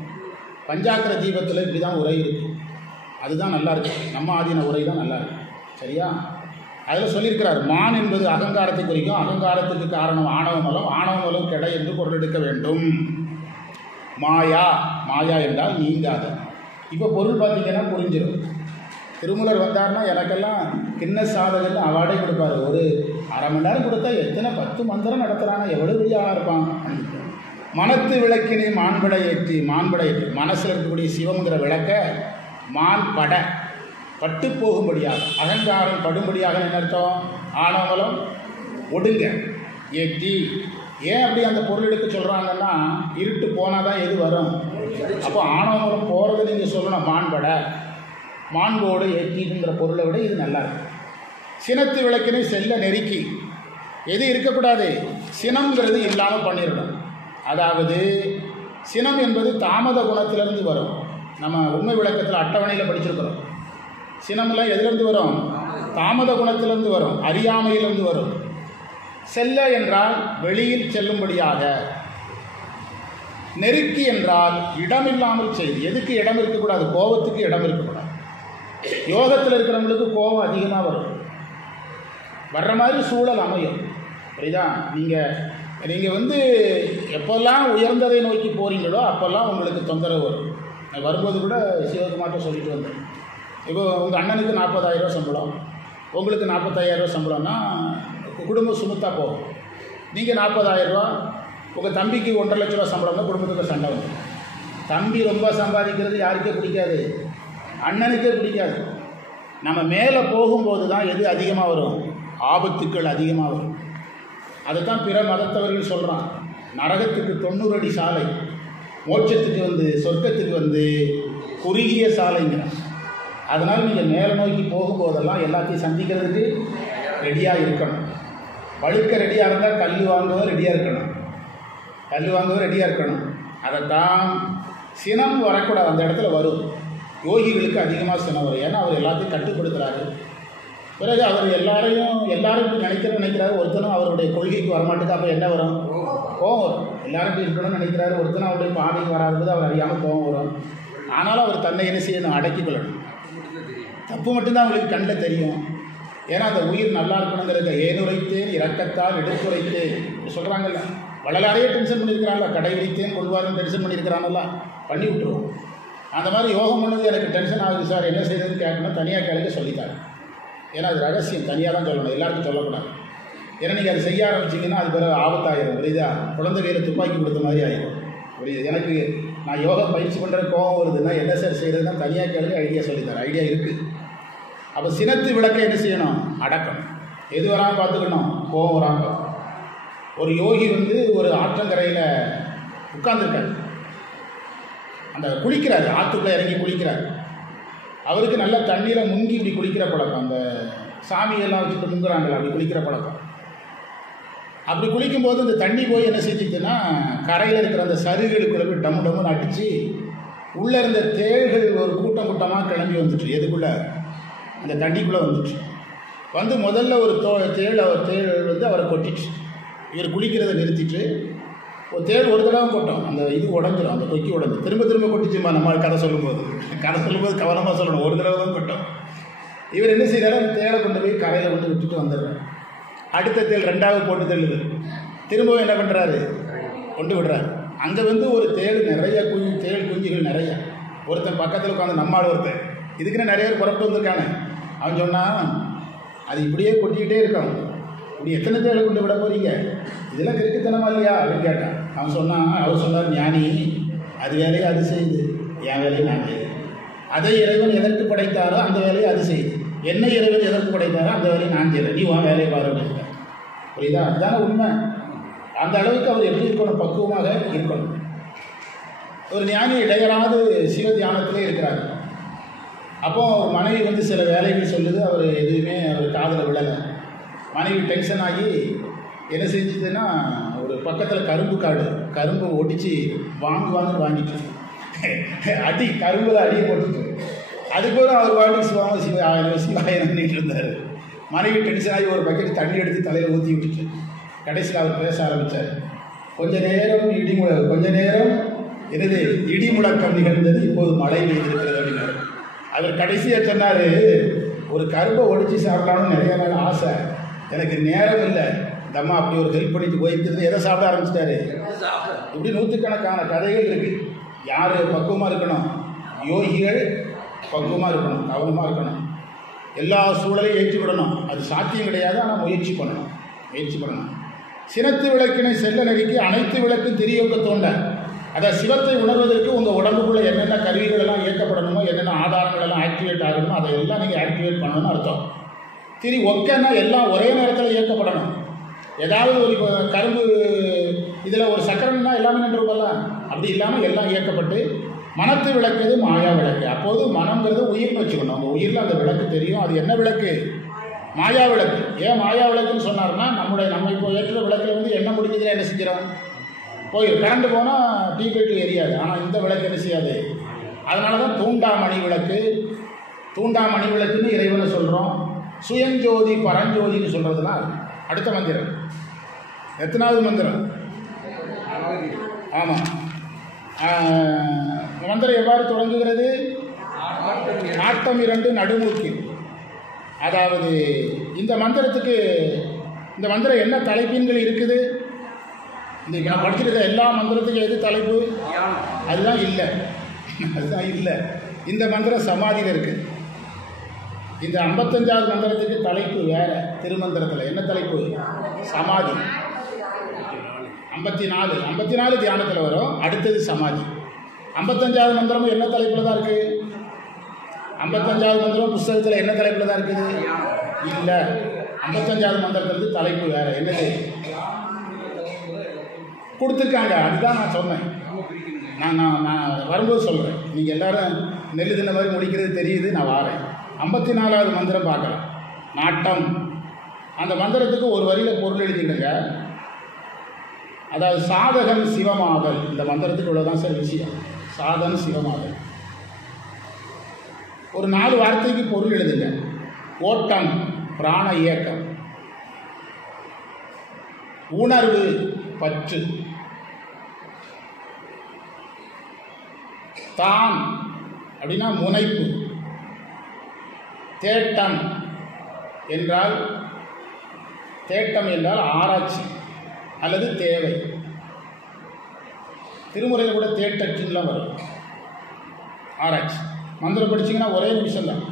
பஞ்சாக்கர தீபத்தில் இப்படி தான் உரை இருக்குது. அதுதான் நல்லா இருக்குது. நம்ம ஆதீன உரை தான் நல்லா இருக்குது. சரியா? அதில் சொல்லியிருக்கிறார், மான் என்பது அகங்காரத்தை குறிக்கும். அகங்காரத்துக்கு காரணம் ஆணவ மலம். ஆணவ மலம் கெட என்று பொருள் எடுக்க வேண்டும். மாயா, மாயா என்றால் நீங்காத. இப்போ பொருள் பார்த்தீங்கன்னா புரிஞ்சிடும். திருமூலர் வந்தார்னா எனக்கெல்லாம் கிண்ண சாதகன்னு அவார்டே கொடுப்பாரு. ஒரு அரை மணி நேரம் கொடுத்தா எத்தனை 10 மந்திரம் நடத்துகிறாங்க, எவ்வளோ பெரிய ஆளாக இருப்பான். மனத்து விளக்கினை மாண்படை ஏற்றி, மாண்படை ஏற்றி மனசில் இருக்கக்கூடிய சிவங்கிற விளக்க மான் பட்டு போகும்படியாக, அகங்காரம் படும்படியாக என்ன அர்த்தம்? ஆணவமலம் ஒடுங்க ஏற்றி. ஏன் அப்படி அந்த பொருள் எடுக்க சொல்கிறாங்கன்னா, இருட்டு போனால் தான் எது வரும். அப்போ ஆணவமலம் போகிறத நீங்கள் சொல்லணும். மாண்போடு ஏற்றிங்கிற பொருளை விட இது நல்லா இருக்கு. சினத்து விளக்கினை செல்ல நெருக்கி, எது இருக்கக்கூடாது? சினம்ங்கிறது இல்லாமல் பண்ணிடணும். அதாவது சினம் என்பது தாமத குணத்திலிருந்து வரும். நம்ம உண்மை விளக்கத்தில் அட்டவணையில் படிச்சிருக்கிறோம். சினம்லாம் எதிலிருந்து வரும்? தாமத குணத்திலிருந்து வரும், அறியாமையிலிருந்து வரும். செல்ல என்றால் வெளியில் செல்லும்படியாக, நெருக்கி என்றால் இடமில்லாமல் செய்து. எதுக்கு இடம் இருக்கக்கூடாது? கோபத்துக்கு இடம் இருக்கக்கூடாது. யோகத்தில் இருக்கிறவங்களுக்கு கோபம் அதிகமாக வரும், வர்ற மாதிரி சூழல் அமையும். புரியுதா? நீங்கள் வந்து எப்போல்லாம் உயர்ந்ததை நோக்கி போகிறீங்களோ அப்போல்லாம் உங்களுக்கு தொந்தரவு வரும். வரும்போது கூட சிவகுமார்ட்ட சொல்லிட்டு வந்தேன். இப்போ உங்கள் அண்ணனுக்கு 40,000 ரூபா சம்பளம், உங்களுக்கு 45,000 ரூபா சம்பளம்னா குடும்பம் சுமத்தாக போகும். நீங்கள் 40,000 ரூபா, உங்கள் தம்பிக்கு 1.5 லட்ச ரூபா சம்பளம்னா குடும்பத்துக்கு சண்டை வரும். தம்பி ரொம்ப சம்பாதிக்கிறது யாருக்கே பிடிக்காது, அண்ணனுக்கே பிடிக்காது. நம்ம மேலே போகும்போது தான் எது அதிகமாக வரும்? ஆபத்துக்கள் அதிகமாக வரும். அதுதான் பிற மதத்தவர்கள் சொல்கிறான், நரகத்துக்கு 90 அடி சாலை, மோட்சத்துக்கு சொர்க்கத்துக்கு குறுகிய சாலைங்கிறான். அதனால் நீங்கள் மேலே நோக்கி போகும்போதெல்லாம் எல்லாத்தையும் சந்திக்கிறதுக்கு ரெடியாக இருக்கணும். பழுக்க ரெடியாக இருந்தால் கல் வாங்கவும் ரெடியாக இருக்கணும். அதைத்தான் சினம் வரக்கூடாது. அந்த இடத்துல வரும். யோகிகளுக்கு அதிகமாக சினம் வரும். ஏன்னா அவர் எல்லாத்தையும் கட்டுப்படுத்துகிறாரு. பிறகு அவர் எல்லாரும் இப்படி நினைக்கிறாரு. ஒருத்தனும் அவருடைய கொள்கைக்கு வரமாட்டேது. அப்போ என்ன வரும்? கோவம் வரும். எல்லாரும் இப்படி இருக்கணும்னு நினைக்கிறாரு. ஒருத்தனும் அவருடைய பாதைக்கு வராது, அவர் அறியாமல் கோவம் வரும். ஆனாலும் அவர் தன்னை என்ன செய்யணும்? அடக்கிக் கொள்ளணும். தப்பு மட்டும்தான் அவங்களுக்கு கண்ணில் தெரியும். ஏன்னா அந்த உயிர் நல்லா இருக்கணுங்கிறத ஏனுரைத்தேன் இரக்கத்தால் எடுத்துரைத்தேன் சொல்கிறாங்கல்ல. வள்ளலாரையே டென்ஷன் பண்ணியிருக்கிறாங்களா, கடை வைத்தேன் கொள்வாருன்னு டென்ஷன் பண்ணியிருக்கிறாங்கல்ல, பண்ணி விட்டுருவோம். அந்த மாதிரி யோகம் பண்ணது எனக்கு டென்ஷன் ஆகுது சார், என்ன செய்யறதுன்னு கேட்கணும், தனியாக கேளுங்க சொல்லித்தாரு. ஏன்னா அது ரகசியம், தனியாக தான் சொல்லணும், எல்லாருக்கும் சொல்லக்கூடாது. ஏன்னா நீங்கள் அதை செய்ய ஆரம்பிச்சிங்கன்னா அது பிறகு ஆபத்தாயிரும். புரியுதா? குழந்தை கையில் துப்பாக்கி கொடுத்த மாதிரி ஆகிடும். புரியுது? எனக்கு நான் யோகா பயிற்சி பண்ணுற கோவம் வருதுன்னா என்ன சார் செய்கிறதுனா தனியாக கேளுங்க, ஐடியா சொல்லித்தரேன். ஐடியா இருக்குது. அப்போ சினத்து விளக்க என்ன செய்யணும்? அடக்கணும். எது வராமல் பார்த்துக்கணும்? கோவம் வராமல். ஒரு யோகி ஒரு ஆற்றங்கரையில் உட்கார்ந்துருக்காரு, அந்த குளிக்கிறார், ஆற்றுக்குள்ளே இறங்கி குளிக்கிறார். அவருக்கு நல்ல தண்ணீரை முங்கி இப்படி குளிக்கிற பழக்கம், அந்த சாமியெல்லாம் வச்சுட்டு முங்குறாங்களா அப்படி குளிக்கிற பழக்கம். அப்படி குளிக்கும்போது இந்த தண்ணி போய் என்ன செஞ்சுக்குன்னா கரையில் இருக்கிற அந்த சருகுகளுக்குள்ள போய் டம்முன்னு அடித்து உள்ளே இருந்த தேள்கள் ஒரு கூட்டமாக கிளம்பி வந்துட்டு, எதுக்குள்ளே? அந்த தண்ணிக்குள்ளே வந்துட்டு முதல்ல ஒரு தேள் அவரை கொட்டிச்சு. இவர் குளிக்கிறத நிறுத்திட்டு ஒரு தேள் ஒரு தடவை கொட்டும், அந்த இது உடஞ்சிடும், அந்த கொக்கி உடஞ்சி திரும்ப கொட்டிச்சுமா. நம்ம கதை சொல்லும்போது கவனமாக சொல்லணும். ஒரு தடவை தான் கொட்டும். இவர் என்ன செய்கிறாரு? அந்த தேளை கொண்டு போய் கரையில் விட்டுட்டு வந்துடுறாரு. அடுத்த தேள் 2வது போட்டு தள்ளுது. திரும்பவும் என்ன பண்ணுறாரு? கொண்டு விடுறாரு. அங்கே ஒரு தேள் நிறைய தேள் குஞ்சுகள் நிறைய. ஒருத்தன் பக்கத்தில் உட்காந்து நம்மால் ஒருத்தன் இதுக்குன்னு நிறைய பேர் புறப்பட்டு வந்திருக்கானே. அவன் சொன்னான், அது இப்படியே கொட்டிக்கிட்டே இருக்கான், இப்படி எத்தனை தேவை கொண்டு விட போகிறீங்க, இதெல்லாம் கிறுக்குத்தனமா இல்லையா அப்படின்னு கேட்டான். அவர் சொன்னார், ஞானி, அது வேலையை அது செய்யுது, என் வேலையை நான் செய்யுது. அதை இறைவன் எதற்கு படைத்தாரோ அந்த வேலையை அது செய்யுது. என்னை இறைவன் எதற்கு படைத்தாரோ அந்த வேலையை நான் செய்கிறேன், நீ உன் வேலையை பாருங்க. புரியுதா? அதுதானே உண்மை. அந்த அளவுக்கு அவர் எப்படி இருக்கணும்? பக்குவமாக இருக்கணும். ஒரு ஞானி இடையராது சிவ தியானத்திலே இருக்கிறார். அப்போ அவர் மனைவி சில வேலைகள் சொல்லுது, அவர் எதுவுமே அவர் காதில் விழலை. மனைவி டென்ஷன் ஆகி என்ன செஞ்சுதுன்னா, ஒரு பக்கத்தில் கரும்பு ஒடிச்சு வாங்கிட்டு அடி கரும்பில் அடியை போட்டுட்டு அதுக்கப்புறம் அவர் பாட்டுக்கு சிவாயிரம் பண்ணிட்டு இருந்தார். மனைவி டென்ஷன் ஆகி ஒரு பக்கெட் தண்ணி எடுத்து தலையில் ஊற்றி விட்டுச்சு. கடைசியில் அவர் பேச ஆரம்பித்தார். கொஞ்ச நேரம் இடி முழக்கம் நிகழ்ந்தது, இப்போது மழை பெய்திருக்கிறது அப்படின்னாரு. அவர் கடைசியாக சொன்னார், ஒரு கரும்பை ஒடிச்சு சாப்பிடலாம்னு நிறைய நாள் ஆசை, எனக்கு நேரம் இல்லை. இந்த அம்மா அப்படி ஒரு ஹெல்ப் பண்ணிட்டு போயிருக்கிறது, எதை சாப்பிட ஆரம்பிச்சிட்டாரு. இப்படி நூற்றுக்கணக்கான கதைகள் இருக்குது. யார் பக்குவமாக இருக்கணும்? யோகிகள் பக்குவமாக இருக்கணும், கவனமாக இருக்கணும், எல்லா சூழலையும் ஏற்றுவிடணும். அது சாத்தியம் கிடையாது, ஆனால் முயற்சி பண்ணணும். சினத்து விளக்கினை செல்ல நெருக்கி அனைத்து விளக்கும் திரியோக்க தோண்ட. அதை சிவத்தை உணர்வதற்கு உங்கள் உடம்புக்குள்ளே என்னென்ன கருவிகள் எல்லாம் இயக்கப்படணுமோ, என்னென்ன ஆதாரங்கள் எல்லாம் ஆக்டிவேட் ஆகணுமோ அதை எல்லாம் நீங்கள் ஆக்டிவேட் பண்ணணும்னு அர்த்தம். திரி ஒக்கன்னா எல்லாம் ஒரே நேரத்தில் இயக்கப்படணும். ஏதாவது ஒரு கரும்பு இதில் ஒரு சக்கரம்னா எல்லாமே நின்றுருப்பல்ல, அப்படி இல்லாமல் எல்லாம் இயக்கப்பட்டு மனத்து விளக்குது மாயா விளக்கு. அப்போது மனம்ங்கிறது உயிர்னு வச்சுக்கணும். அந்த உயிரில் அந்த விளக்கு தெரியும். அது என்ன விளக்கு? மாயா விளக்கு. ஏன் மாயா விளக்குன்னு சொன்னார்னா, நம்ம இப்போ ஏற்ற விளக்கில் வந்து எண்ணெய் முடிஞ்சதில் என்ன செஞ்சிடும்? கரண்ட் போனால் டிபெட்டு எரியாது. ஆனால் இந்த விளக்கு என்ன செய்யாது. அதனால தான் தூண்டாமணி விளக்குன்னு இறைவனை சொல்கிறோம். சுயஞ்சோதி பரஞ்சோதின்னு சொல்கிறதுனா அடுத்த மந்திரம். எத்தனாவது மந்திரம்? ஆமாம். மந்திரம் எவ்வாறு தொடங்குகிறது? நாட்டம் 2 நடுமூக்கில். அதாவது இந்த மந்திரம் என்ன தலைப்பின்கள் இருக்குது? இந்த நான் படிச்சிருக்க எல்லா மந்திரத்துக்கும் எது தலைப்பு? அதுதான் இல்லை. இந்த மந்திரம் சமாதியில் இருக்குது. இந்த 55வது மந்திரத்துக்கு தலைப்பு வேறு. திருமந்திரத்தில் என்ன தலைப்பு? சமாதி. 54 தியானத்தில் வரும். அடுத்தது சமாதி. 55வது மந்திரமும் என்ன தலைப்பில் தான் இருக்குது? 55வது மந்திரம் புஸ்தகத்தில் என்ன தலைப்பில் தான் இருக்குது? இல்லை. 55வது மந்திரத்துக்கு தலைப்பு வேறு. என்னது கொடுத்துருக்காங்க? அதுதான் நான் சொன்னேன். நான் வரும்போது சொல்கிறேன். நீங்கள் எல்லோரும் நெல் தின்ன மாதிரி முடிக்கிறது தெரியுது, நான் வாரேன். 54வது மந்திரம் பார்க்கலாம். நாட்டம். அந்த மந்திரத்துக்கு ஒரு வரியில் பொருள் எழுதிடுங்க. அதாவது சாதகன் சிவமாதல். இந்த மந்திரத்துக்கு இவ்வளோதான் சார் விஷயம். சாதன் சிவமாதல். ஒரு 4 வார்த்தைக்கு பொருள் எழுதுங்க. ஓட்டம், பிராண இயக்கம். உணர்வு, பற்று. தான் அப்படின்னா முனைப்பு. தேட்டம் என்றால் ஆராய்ச்சி அல்லது தேவை. திருமுறையில் கூட தேட்டச்சுலாம் வரும். ஆராய்ச்சி. மந்திரம் படிச்சிங்கன்னா ஒரே நிமிஷம் தான்.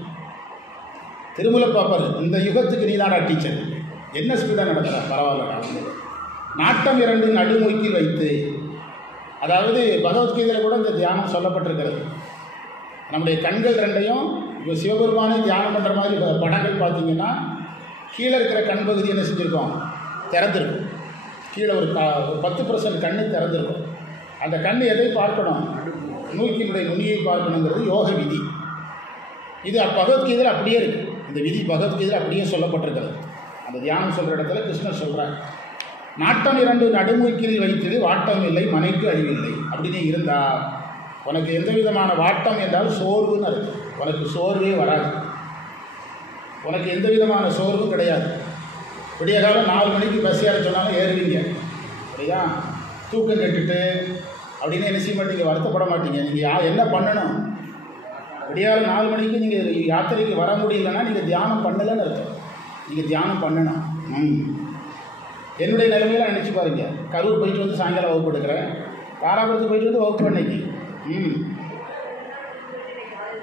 திருமுறை பாப்பார், இந்த யுகத்துக்கு நீதானா டீச்சர், என்ன ஸ்பீடாக நடத்துகிறா, பரவாயில்ல. நாட்டம் 2 நடுமூக்கில் வைத்து. அதாவது பகவத்கீதையில் கூட இந்த தியானம் சொல்லப்பட்டிருக்கிறது. நம்முடைய கண்கள் 2ஐயும் இப்போ சிவபெருமானை தியானம் பண்ணுற மாதிரி படங்கள் பார்த்தீங்கன்னா, கீழே இருக்கிற கண் பகுதி என்ன செஞ்சுருக்கோம்? திறந்திருக்கும். கீழே ஒரு 10% கண்ணு திறந்திருக்கும். அந்த கண் எதை பார்க்கணும்? நூக்கினுடைய நுனியை பார்க்கணுங்கிறது யோக விதி. இது பகவத்கீதையில் அப்படியே இருக்குது. இந்த விதி பகவத்கீதையில் அப்படியே சொல்லப்பட்டிருக்கிறது. அந்த தியானம் சொல்கிற இடத்துல கிருஷ்ணர் சொல்கிறார், நாட்டம் 2 நடுமூக்கில் வைத்தது வாட்டம் இல்லை, மனைக்கு அழிவில்லை. அப்படின்னு இருந்தால் உனக்கு எந்த விதமான வாட்டம் என்றால் சோர்வுன்னு அர்த்தம். உனக்கு சோர்வே வராது. உனக்கு எந்த விதமான சோர்வும் கிடையாது. விடிய காலம் 4 மணிக்கு பஸ் ஏற சொன்னாலும் ஏறுவீங்க. சரியா? தூக்கம் கெட்டுட்டு அப்படின்னு என்ன செய்ய மாட்டீங்க, வருத்தப்பட மாட்டீங்க. நீங்கள் என்ன பண்ணணும்? விடியால் 4 மணிக்கு நீங்கள் யாத்திரைக்கு வர முடியலன்னா நீங்கள் தியானம் பண்ணலைன்னு அர்த்தம். நீங்கள் தியானம் பண்ணணும். என்னுடைய நிலைமையில நினச்சி பாருங்க. கரூர் போயிட்டு வந்து சாயங்காலம் வகுப்பு எடுக்கிறேன், தாராபுரத்துக்கு போயிட்டு வந்து வகுப்பு இன்னைக்கு.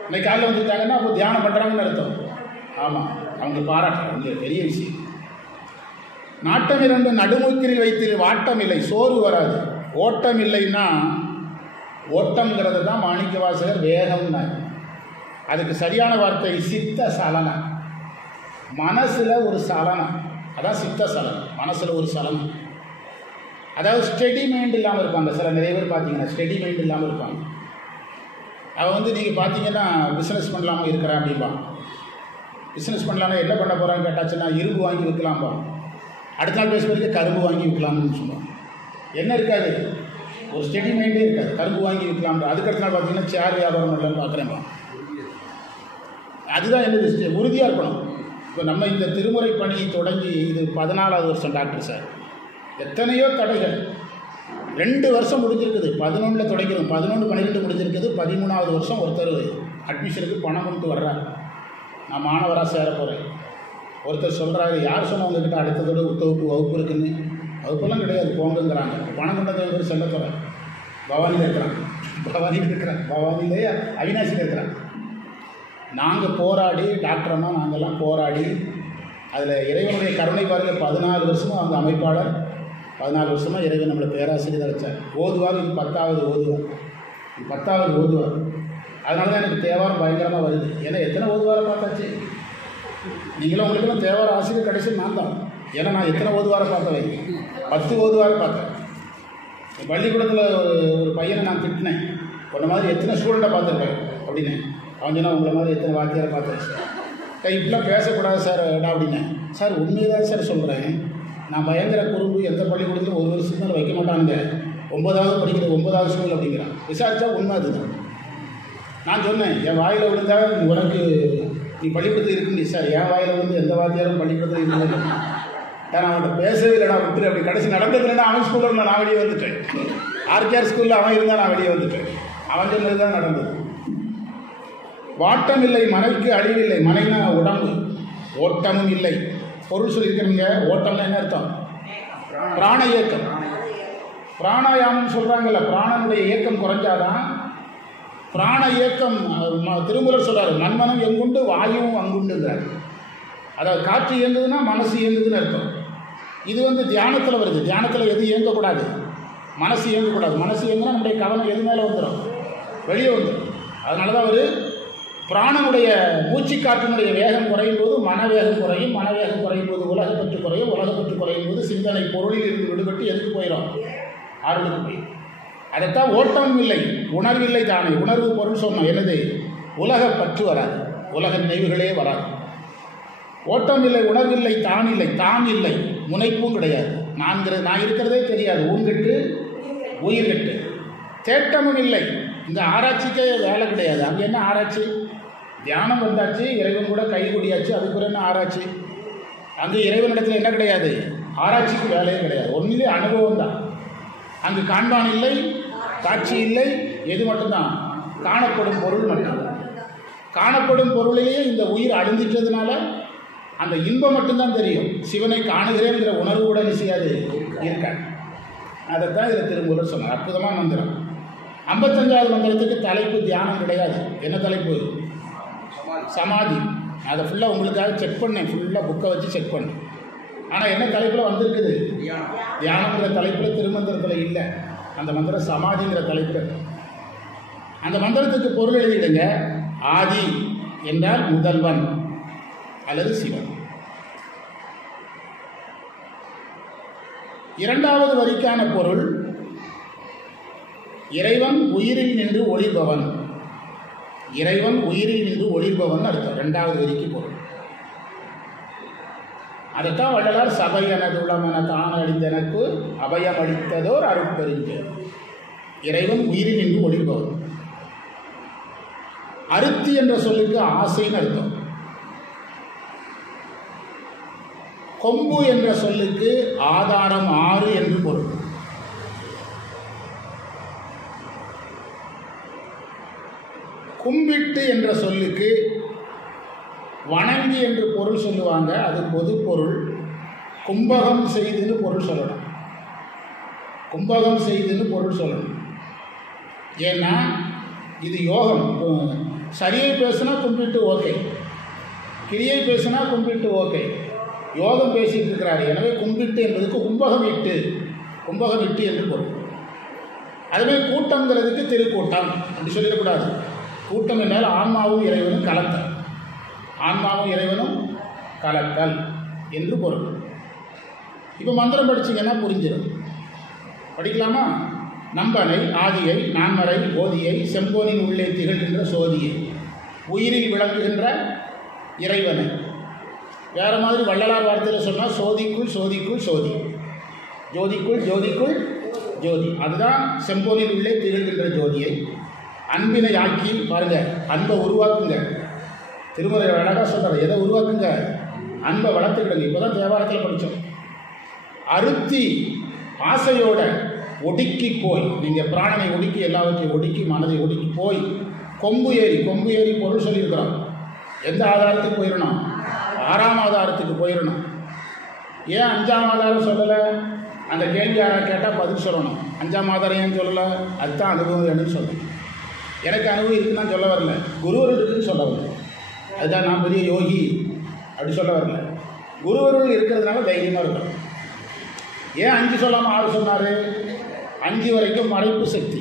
இன்னைக்கு காலையில் வந்துட்டாங்கன்னா அப்போ தியானம் பண்ணுறாங்கன்னு அர்த்தம். ஆமாம், அவங்க பாராட்டுறாங்க, பெரிய விஷயம். நாட்டம் 2 நடுமூக்கில் வைத்து வாட்டம் இல்லை, சோர்வு வராது. ஓட்டம் இல்லைன்னா, ஓட்டம்ங்கிறது தான் மாணிக்க வாசகர் வேகம்னா. அதுக்கு சரியான வார்த்தை சித்த சலனம். மனசில் ஒரு சலனம், அதான் சித்த சலனம். மனசில் ஒரு சலனம். அதாவது ஸ்டெடி மைண்ட் இல்லாமல் இருப்பாங்க. நிறைய பேர் பார்த்தீங்கன்னா ஸ்டெடி மைண்ட் இல்லாமல் இருப்பாங்க. அவன் நீங்கள் பார்த்தீங்கன்னா பிஸ்னஸ் பண்ணலாமல் இருக்கிறான் அப்படின்பா. பிஸ்னஸ் பண்ணலான்னா என்ன பண்ண போகிறான்னு கேட்டாச்சுன்னா இரும்பு வாங்கி விற்கலாம்பா. அடுத்த நாள் பேசுவதற்கு கரும்பு வாங்கி விற்கலாம்னு சொல்லுவான். என்ன இருக்காது, ஒரு ஸ்டெடி மைண்டே இருக்காது. கரும்பு வாங்கி விற்கலாம்டா. அதுக்கடுத்த நாள் பார்த்தீங்கன்னா சேர் வியாபாரம் பண்ணலான்னு பார்க்குறேன்பா. அதுதான் என்னது, உறுதியாக இருக்கணும். இப்போ நம்ம இந்த திருமுறை பணி தொடங்கி இது 14வது வருஷம் டாக்டர் சார். எத்தனையோ தடைகள். 2 வருஷம் முடிஞ்சிருக்குது. 11 தொடங்கிறோம், 11 12 முடிஞ்சிருக்குது. 13வது வருஷம் ஒருத்தர் அட்மிஷனுக்கு பணம் கொண்டு வர்றாரு. நான் மாணவராக சேர போகிறேன். ஒருத்தர் சொல்கிறாரு, யார் சொன்ன உங்ககிட்ட அடுத்ததோட வகுப்பு இருக்குன்னு? வகுப்பெல்லாம் கிடையாது, போங்குங்கிறாங்க. பணம் கொண்டது செல்ல போகிறேன். பவானியில் இருக்கிறான், பவானியிலே அவினாசியில் இருக்கிறான். நாங்கள் போராடி, டாக்டர் அம்மா நாங்கள்லாம் போராடி, அதில் இறைவனுடைய கருணை பாருங்கள். 14 வருஷமும் அவங்க அமைப்பாளர், 14 வருஷமாக இறைவன் நம்மளை பேராசிரியர் வச்சார். ஓதுவார், இது 10வது ஓதுவார், இது 10வது ஓதுவார். அதனால தான் எனக்கு தேவாரம் பயங்கரமாக வருது. ஏன்னா எத்தனை ஓதுவாரை பார்த்தாச்சு. நீங்களும் உங்களுக்கெல்லாம் தேவார ஆசிரியர் கடைசி நான் தான். ஏன்னா நான் எத்தனை ஓதுவாரை பார்த்தவை, 10 ஓதுவாரை பார்த்தேன். பள்ளிக்கூடத்தில் ஒரு பையனை நான் திட்டினேன், உன்ன மாதிரி எத்தனை ஸ்டூடெண்ட்டை பார்த்துருப்பேன் அப்படின்னு. அவன் சொன்னால் உங்களை மாதிரி எத்தனை வாத்தியாரை பார்த்தேன் சார். இப்படிலாம் பேசக்கூடாது சார் அப்படின்னேன். சார் உண்மையை தான் சார் சொல்கிறேன், நான் பயங்கர குறும்பு, எந்த பள்ளிக்கூடத்திலும் 1 வருஷத்துக்கு மேலே வைக்க மாட்டாங்க. 9வது படிக்கிறது 9வது ஸ்கூல் அப்படிங்கிறான். விசாரித்தா உண்மை அதுதான். நான் சொன்னேன், என் வாயில் விழுந்தால் உனக்கு நீ பள்ளிக்கூடத்தில் இருக்குன்னு. சார் என் வாயில் விழுந்து எந்த வாத்தியாரும் பள்ளிக்கூடத்தில் இருக்குது. நான் அவன்கிட்ட பேசவே இல்லை, நான் விட்டுரு. அப்படி கடைசி நடந்ததுன்னா அவன் ஸ்கூலில் இருந்தால் நான் வெளியே வந்துட்டேன். ஆர்கேஆர் ஸ்கூலில் அவன் இருந்தால் நான் வெளியே வந்துட்டேன். அவன் சொன்னது தான் நடந்தது. வாட்டம் இல்லை மனைக்கு அழிவில்லை. மனைனா உடம்பு, ஓட்டமும் இல்லை. பொருள் சொல்லியிருக்கிறீங்க. ஓட்டம்னா என்ன அர்த்தம்? பிராண இயக்கம். பிராணாயாமம் சொல்கிறாங்கல்ல, பிராணனுடைய இயக்கம் குறைஞ்சாதான் பிராண இயக்கம். திருமூலர் சொல்கிறார், மண்மனம் எங்குண்டு வாயுவும் அங்குண்டுங்கிறார். அதாவது காற்று இயங்குதுன்னா மனசு இயங்குதுன்னு அர்த்தம். இது தியானத்தில் வருது. தியானத்தில் எது இயங்கக்கூடாது? மனசு இயங்கக்கூடாது. மனசு இயங்குனா நம்முடைய கவனம் எது மேலே வந்துடும்? வெளியே வந்துடும். அதனால தான் ஒரு பிராணனுடைய மூச்சு காற்றினுடைய வேகம் குறையும் போது மனவேகம் குறையும். மனவேகம் குறையும் போது உலகப்பற்று குறையும். உலகப்பற்று குறையும் போது சிந்தனை பொருளில் இருந்து விடுபட்டு எதுக்கு போயிடும்? ஆறுதலுக்கு போய். அதைத்தான் ஓட்டம் இல்லை, உணர்வில்லை தானே. உணர்வு பொருள் சொன்னோம். என்னது? உலகப்பற்று வராது, உலக நினைவுகளே வராது. ஓட்டம் இல்லை, உணர்வில்லை, தான் இல்லை, தான் இல்லை, முனைப்பும் கிடையாது. நான் இருக்கிறதே தெரியாது. ஊன்கெட்டு உயிர் கெட்டு. தேட்டமும் இல்லை. இந்த ஆராய்ச்சிக்கே வேலை கிடையாது. அங்கே என்ன ஆராய்ச்சி? தியானம் வந்தாச்சு, இறைவன் கூட கை கூடியாச்சு, அதுக்கு என்ன ஆராய்ச்சி? அங்கே இறைவனிடத்தில் என்ன கிடையாது? ஆராய்ச்சிக்கு வேலையே கிடையாது. ஒன்றிலே அனுபவம் தான். அங்கு காண்பான் இல்லை, காட்சி இல்லை. எது மட்டும்தான்? காணப்படும் பொருள் மட்டும்தான். காணப்படும் பொருளிலேயே இந்த உயிர் அழிஞ்சிட்டதுனால அந்த இன்பம் மட்டும்தான் தெரியும். சிவனை காணுகிறேங்கிற உணர்வு கூட செய்யாது இருக்காது. அதைத்தான் இதில் திருமூலர் சொன்னார். அற்புதமான மந்திரம். 55வது மந்திரத்துக்கு தலைப்பு தியானம் கிடையாது. என்ன தலைப்பு? சமாதி. அதை ஃபுல்லாக உங்களுக்காக செக் பண்ணேன். ஃபுல்லாக புக்கை வச்சு செக் பண்ணேன். ஆனால் என்ன தலைப்பில் வந்திருக்குது? தியானங்கிற தலைப்பில் திருமந்திரத்தில் இல்லை. அந்த மந்திரம் சமாதிங்கிற தலைப்பு. அந்த மந்திரத்துக்கு பொருள் எழுதிடுங்க. ஆதி என்றால் முதல்வன் அல்லது சிவன். 2வது வரிக்கான பொருள் இறைவன் உயிரில் நின்று ஒளிர்பவன். இறைவன் உயிரில் நின்று ஒளிர்பவன் அர்த்தம். 2வது வரிக்கு பொருள். அதைத்தான் வள்ளலார் சபை எனதுள்ளமென தான் அழிந்தனக்கு அபயம் அளித்ததோர் அருட்பெருஞ்ச. இறைவன் உயிரில் நின்று ஒளிர்பவன். அருத்தி என்ற சொல்லுக்கு ஆசைன்னு அர்த்தம். கொம்பு என்ற சொல்லுக்கு ஆதாரம் 6 என்று பொருள். கும்பிட்டு என்ற சொல்லுக்கு வணங்கி என்று பொருள் சொல்லுவாங்க. அது பொது பொருள். கும்பகம் செய்துன்னு பொருள் சொல்லணும். கும்பகம் செய்துன்னு பொருள் சொல்லணும். ஏன்னா இது யோகம். சரியை பேசுனா கும்பிட்டு ஓகே, கிரியை பேசுனா கும்பிட்டு ஓகே. யோகம் பேசிட்டு இருக்கிறாரு. எனவே கும்பிட்டு என்பதுக்கு கும்பகம் இட்டு, கும்பகம் இட்டு என்று பொருள். அதுவே கூட்டம்ங்கிறதுக்கு திருக்கூட்டம் அப்படி சொல்லிடக்கூடாது. கூட்டம் என்றால் ஆன்மாவும் இறைவனும் கலத்தல். ஆன்மாவும் இறைவனும் கலத்தல் என்று பொருள். இப்போ மந்திரம் படிச்சிங்கன்னா புரிஞ்சிடும். படிக்கலாமா? நம்பனை ஆதியை நான்மறை போதியை செம்போனின் உள்ளே திகழ்கின்ற சோதியை உயிரில் விளங்குகின்ற இறைவனை. வேறு மாதிரி வள்ளலார் வார்த்தையில் சொன்னால் சோதிக்குள் சோதிக்குள் சோதி, ஜோதிக்குள் ஜோதிக்குள் ஜோதி. அதுதான் செம்போனில் உள்ளே திகழ்கின்ற ஜோதியை. அன்பினை ஆக்கி பாருங்கள், அன்பை உருவாக்குங்க. திருமுறை அழகாக சொல்கிறார். எதை உருவாக்குங்க? அன்பை வளர்த்துக்கிடுங்க. இப்போ தான் தேவாரத்தில் படித்தோம். அருத்தி ஆசையோட ஒடுக்கி போய், நீங்கள் பிராணனை ஒடுக்கி எல்லாவற்றையும் ஒடுக்கி மனதை ஒடுக்கி போய் கொம்பு ஏறி பொருள் சொல்லியிருக்கிறோம். எந்த ஆதாரத்துக்கு போயிடணும்? 6ஆம் ஆதாரத்துக்கு போயிடணும். ஏன் 5ஆம் ஆதாரம் சொல்லலை? அந்த கேள்வி கேட்டால் பதில் சொல்லணும். 5ஆம் ஆதாரம் ஏன் சொல்லலை? அதுதான் அனுபவம் வேணும்னு சொல்லணும். எனக்கு அனுபவம் இருக்குன்னு சொல்ல வரல, குருவருள் இருக்குன்னு சொல்ல வரல. அதுதான் நான் பெரிய யோகி அப்படி சொல்ல வரல. குருவருள் இருக்கிறதுனால தைரியமாக இருக்கணும். ஏன் 5 சொல்லாமல் 6 சொன்னார்? 5 வரைக்கும் மறைப்பு சக்தி,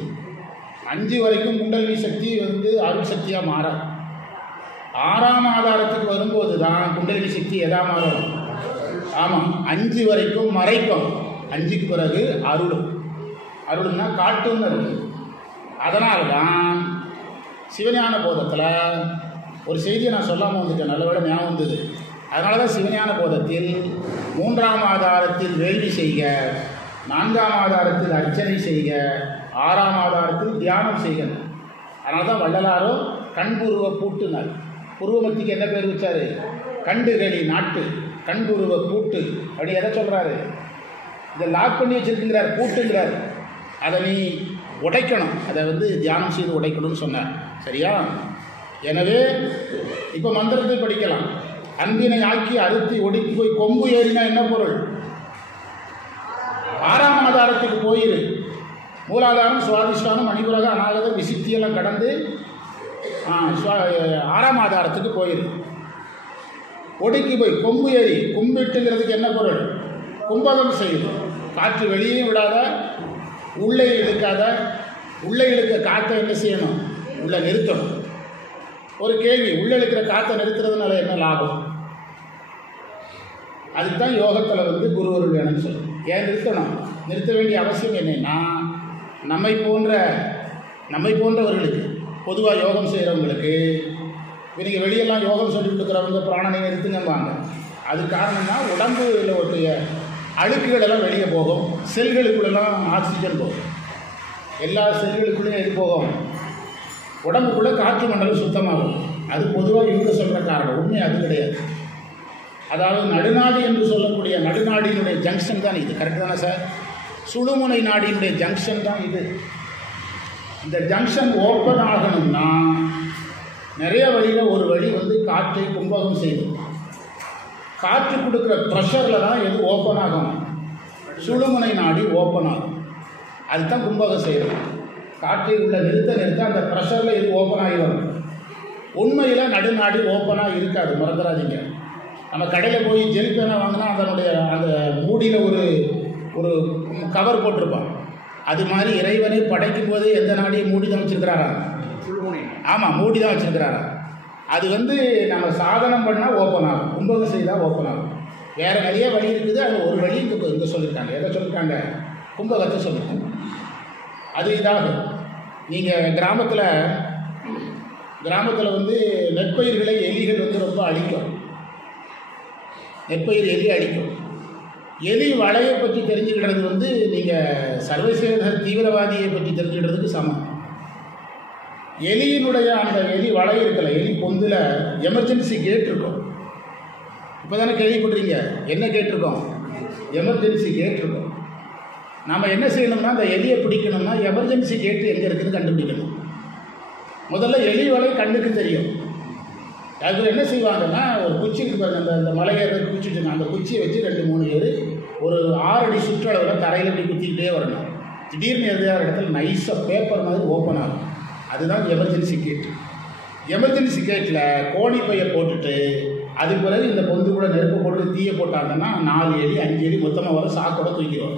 5 வரைக்கும் குண்டலினி சக்தி அருள் சக்தியாக மாறாது. 6ஆம் ஆதாரத்துக்கு வரும்போது தான் குண்டலினி சக்தி எதா மாறும்? ஆமாம், 5 வரைக்கும் மறைக்கும், 5க்கு பிறகு அருள்னா காட்டுன்னு இருக்குது. அதனால தான் சிவஞான போதத்தில் ஒரு செய்தியை நான் சொல்லாமல் வந்துட்டேன், நல்ல விட ஞாபகம் வந்தது. அதனால தான் சிவஞான போதத்தில் 3ஆம் ஆதாரத்தில் வேள்வி செய்க, 4ஆம் ஆதாரத்தில் அர்ச்சனை செய்க, 6ஆம் ஆதாரத்தில் தியானம் செய்க. அதனால தான் வள்ளலாரோ கண்புருவ பூட்டுனார். புருவமத்திக்கு என்ன பேர் வச்சாரு? கண்டுகளி நாட்டு கண்புருவ பூட்டு அப்படி எதை சொல்கிறாரு? இதை லாக் பண்ணி வச்சுருக்குங்கிறார், பூட்டுங்கிறார். அதை நீ உடைக்கணும், அதை தியானம் செய்து உடைக்கணும்னு சொன்னார். சரியா? எனவே இப்போ மந்திரத்தை படிக்கலாம். அன்பினை ஆக்கி அறுத்தி ஒடுக்கி போய் கொம்பு ஏறினா என்ன பொருள்? 6ஆம் ஆதாரத்துக்கு போயிரு. மூலாதாரம் சுவாதிஷ்டானம் மணிபுரக அநாகத விசித்தியெல்லாம் கடந்து 6ஆம் ஆதாரத்துக்கு போயிரு. ஒடுக்கி போய் கொம்பு ஏறி, கும்பிட்டுங்கிறதுக்கு என்ன பொருள்? கும்பகம் செய்யுது. காற்று வெளியே விடாத, உள்ளே இழுக்காத. உள்ளே இழுக்க காற்றை என்ன செய்யணும்? உள்ளே நிறுத்தணும். ஒரு கேள்வி, உள்ளே இழுக்கிற காற்றை நிறுத்துறதுனால என்ன லாபம்? அதுக்கு தான் யோகத்தில் குருவருள் வேணும்னு சொல்லணும். ஏன் நிறுத்தணும்? நிறுத்த வேண்டிய அவசியம் என்னன்னா, நம்மை போன்றவர்களுக்கு, பொதுவாக யோகம் செய்கிறவங்களுக்கு, இன்றைக்கி வெளியெல்லாம் யோகம் சொல்லி கொடுக்குறவங்க பிராணனை நிறுத்துங்கம்பாங்க. அது காரணம்னா உடம்புல ஒட்டிய அழுக்குகள் எல்லாம் வெளியே போகும், செல்களுக்குள்ளெல்லாம் ஆக்சிஜன் போகும். எல்லா செல்களுக்குள்ளேயும் எது போகும்? உடம்புக்குள்ளே காற்று மண்டலம் சுத்தமாகும். அது பொதுவாக இவங்க சொல்கிற காரணம். உண்மை அது கிடையாது. அதாவது நடுநாடி என்று சொல்லக்கூடிய நடுநாடியினுடைய ஜங்ஷன் தான் இது. கரெக்டு தானே சார்? சுழுமுனை நாடியினுடைய ஜங்ஷன் தான் இது. இந்த ஜங்ஷன் ஓப்பன் ஆகணும்னா நிறைய வழியில் ஒரு வழி காற்றை கும்பகம் செய்யும். காற்று கொடுக்குற ப்ரெஷரில் தான் எது ஓப்பன் ஆகும்? சுழுமுனை நாடி ஓப்பன் ஆகும். அதுதான் கும்பகம் செய்யணும். காற்றை உள்ள நிறுத்த அந்த ப்ரெஷரில் எது ஓப்பன் ஆகி வரும். உண்மையில் நடுநாடி ஓப்பனாக இருக்காது, மறந்துடாதீங்க. நம்ம கடையில் போய் ஜெல் பேனை வாங்கினா அதனுடைய அந்த மூடியில் ஒரு கவர் போட்டிருப்பான். அது மாதிரி இறைவனை படைக்கும் போதே எந்த நாடியை மூடி தான் வச்சுருக்கிறாரா? ஆமாம், மூடி தான் வச்சுருக்கிறாரா. அது நம்ம சாதனம் பண்ணால் ஓப்பன் ஆகும், கும்பகம் செய்தால் ஓப்பன் ஆகும். வேறு நிறைய வழி இருக்குது. அது ஒரு வழி இங்கே சொல்லியிருக்காங்க. எதை சொல்லியிருக்காங்க? கும்பகத்தை சொல்லியிருக்காங்க. அது இதாகும். நீங்கள் கிராமத்தில் நெற்பயிர்களை எலிகள் ரொம்ப அழிக்கும். நெற்பயிர் எலி அழிக்கும். எலி வலையை பற்றி தெரிஞ்சுக்கிட்டது நீங்கள் சர்வதேச தீவிரவாதியை பற்றி தெரிஞ்சுக்கிறதுக்கு சமம். எலியினுடைய அந்த எலி வலை இருக்கல, எலி பொந்தில் எமர்ஜென்சி கேட் இருக்கும். இப்போ தானே கேள்விப்படுறீங்க? என்ன கேட்டிருக்கோம்? எமர்ஜென்சி கேட் இருக்கும். நாம் என்ன செய்யணும்னா, அந்த எலியை பிடிக்கணும்னா எமர்ஜென்சி கேட்டு எங்கே இருக்குதுன்னு கண்டுபிடிக்கணும். முதல்ல எலி வலை கண்ணுக்கு தெரியும். அது என்ன செய்வாங்கன்னா, ஒரு குச்சி இருப்பாங்க, அந்த மலையேற குச்சி வச்சுருக்காங்க. அந்த குச்சியை வச்சு 2-3 ஏறு ஒரு 6 அடி சுற்றளவில் தரையில் இப்படி குத்திக்கிட்டே வரணும். திடீர்னு எதாவது இடத்துல நைஸாக பேப்பர் மாதிரி ஓப்பன் ஆகும். அதுதான் எமர்ஜென்சி கேட். எமர்ஜென்சி கேட்டில் கோணி பையை போட்டுட்டு அதுக்கு பிறகு இந்த பொந்து கூட நெருப்பு போட்டு தீயை போட்டாங்கன்னா 4 எலி 5 எலி மொத்தமாக வர சாக்கோட தூக்கிடுவோம்.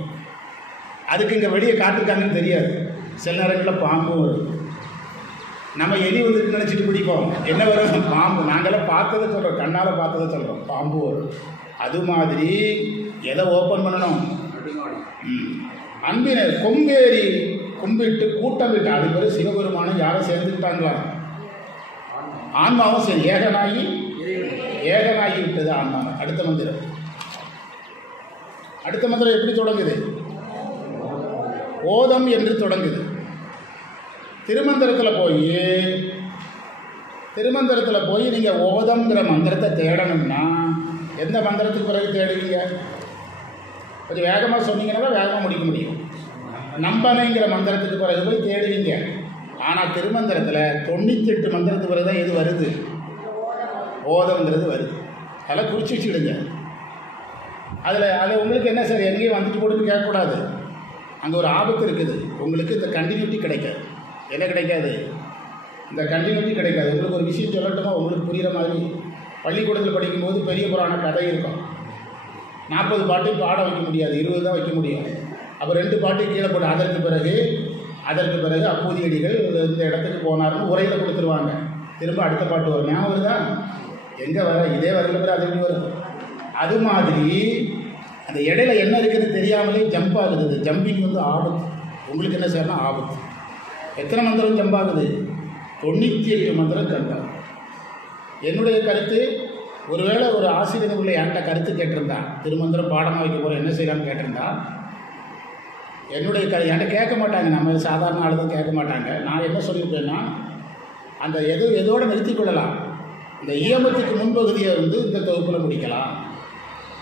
அதுக்கு இங்கே வெளியே காட்டிருக்காங்கன்னு தெரியாது. சில நேரங்களில் பாம்பும் வரும். நம்ம எலி நினச்சிட்டு பிடிப்போம். என்ன வரும்? பாம்பு. நாங்களாம் பார்த்ததை சொல்கிறோம், கண்ணால் பார்த்ததை சொல்கிறோம், பாம்பு வரும். அது மாதிரி எதை ஓப்பன் பண்ணணும்? அன்பினை கொம்பேறி கும்பிட்டு கூட்டம் விட்டு. அது பேர் சிவபெருமானும் யாரும் சேர்ந்துக்கிட்டாங்களா? ஆன்மாவும் சரி, ஏகனாகி விட்டது ஆன்மா. அடுத்த மந்திரம் எப்படி தொடங்குது? ஓதம் என்று தொடங்குது. திருமந்திரத்தில் போய் நீங்கள் ஓதம்ங்கிற மந்திரத்தை தேடணும்னா எந்த மந்திரத்துக்கு பிறகு தேடுவீங்க? கொஞ்சம் வேகமாக சொன்னீங்கன்னா வேகமாக முடிக்க முடியும். நம்பனைங்கிற மந்திரத்துக்கு பிறகு போய் தேடுவீங்க. ஆனால் திருமந்திரத்தில் 98 மந்திரத்துக்கு பிறகு தான் எது வருது? ஓதம்ங்கிறது வருது. அதெல்லாம் குறித்து வச்சுக்கிடுங்க. அதில் உங்களுக்கு என்ன சார் எங்கேயும் வந்துட்டு போட்டுன்னு கேட்கக்கூடாது. அங்கே ஒரு ஆபத்து இருக்குது. உங்களுக்கு இந்த கண்டினியூட்டி கிடைக்காது. என்ன கிடைக்காது? இந்த கண்டினியூட்டி கிடைக்காது. உங்களுக்கு ஒரு விஷயம் சொல்லட்டுமா? உங்களுக்கு புரிகிற மாதிரி பள்ளிக்கூடத்தில் படிக்கும்போது பெரிய புராண கதை இருக்கும். 40 பாட்டையும் பாட வைக்க முடியாது, 20 தான் வைக்க முடியும். அப்போ 2 பாட்டையும் கீழே போட்டு அதற்கு பிறகு அப்பூதியடிகள் இந்த இடத்துக்கு போனார்னு உரையில் கொடுத்துருவாங்க. திரும்ப அடுத்த பாட்டு வரும். ஞாபகம் வருதா? எங்கே வர இதே வரல பிறகு அது எப்படி வரும்? அது மாதிரி அந்த இடையில என்ன இருக்குதுன்னு தெரியாமலே ஜம்ப் ஆகுது. ஜம்பிங் வந்து ஆபத்து. உங்களுக்கு என்ன சார்னா ஆபத்து. எத்தனை மந்திரம் ஜம்ப் ஆகுது? 98 மந்திரம் ஜம்ப் ஆகுது. என்னுடைய கருத்து, ஒருவேளை ஒரு ஆசிரியர் உள்ள என்கிட்ட கருத்து கேட்டிருந்தா, திருமந்திரம் பாடமாக வைக்க போகிற என்ன செய்யலாம்னு கேட்டிருந்தா, என்னுடைய என்கிட்ட கேட்க மாட்டாங்க. நம்ம சாதாரண ஆள் தான் கேட்க மாட்டாங்க. நான் என்ன சொல்லியிருப்பேன்னா, அந்த எதோடு நிறுத்தி கொள்ளலாம். இந்த இயமத்துக்கு முன்பகுதியை வந்து இந்த தொகுப்பில் முடிக்கலாம்,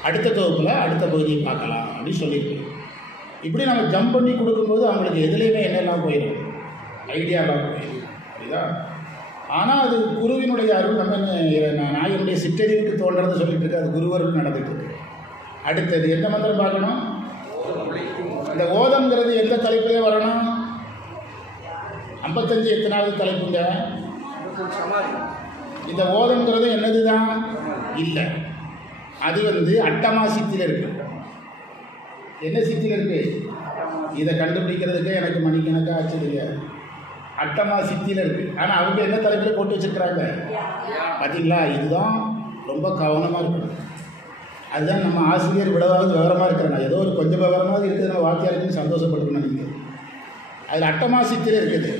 அடுத்த தொகுப்பில் அடுத்த பகுதியை பார்க்கலாம் அப்படின்னு சொல்லியிருக்கேன். இப்படி நம்ம ஜம்ப் பண்ணி கொடுக்கும்போது அவங்களுக்கு எதுலேயுமே என்னெல்லாம் போயிடும், ஐடியாலாம் போயிடும். அப்படிதா? ஆனால் அது குருவினுடைய அருள். நம்ம நான் என்னுடைய சிற்றறிவுக்கு தோன்றதை சொல்லிட்டு இருக்கு. அது குருவருள் நடந்துட்டு இருக்கு. அடுத்தது எந்த மந்திரம் பார்க்கணும்? இந்த ஓதம்ங்கிறது எந்த தலைப்பிலே வரணும்? 55 எத்தனாவது தலைப்புங்க? இந்த ஓதம்ங்கிறது என்னது தான் இல்லை. அது வந்து அட்டமா சித்தியில் இருக்கு. என்ன சித்தியில் இருக்கு? இதை கண்டுபிடிக்கிறதுக்கு எனக்கு மணிக்கணக்காக ஆச்சுடுங்க. அட்டமா சித்தியில் இருக்கு. ஆனால் அவங்க என்ன தலைப்பில் போட்டு வச்சுருக்கிறாங்க பார்த்தீங்களா? இதுதான் ரொம்ப கவனமாக இருக்கணும். அதுதான் நம்ம ஆசிரியர் விடவாவது விவரமாக இருக்கிறேன். ஏதோ ஒரு கொஞ்சம் விவரமாக இருக்குது, நம்ம வாத்தியாருக்குன்னு சந்தோஷப்பட்டுக்கணும். நீங்கள் அதில் அட்டமா சித்தியில் இருக்குது.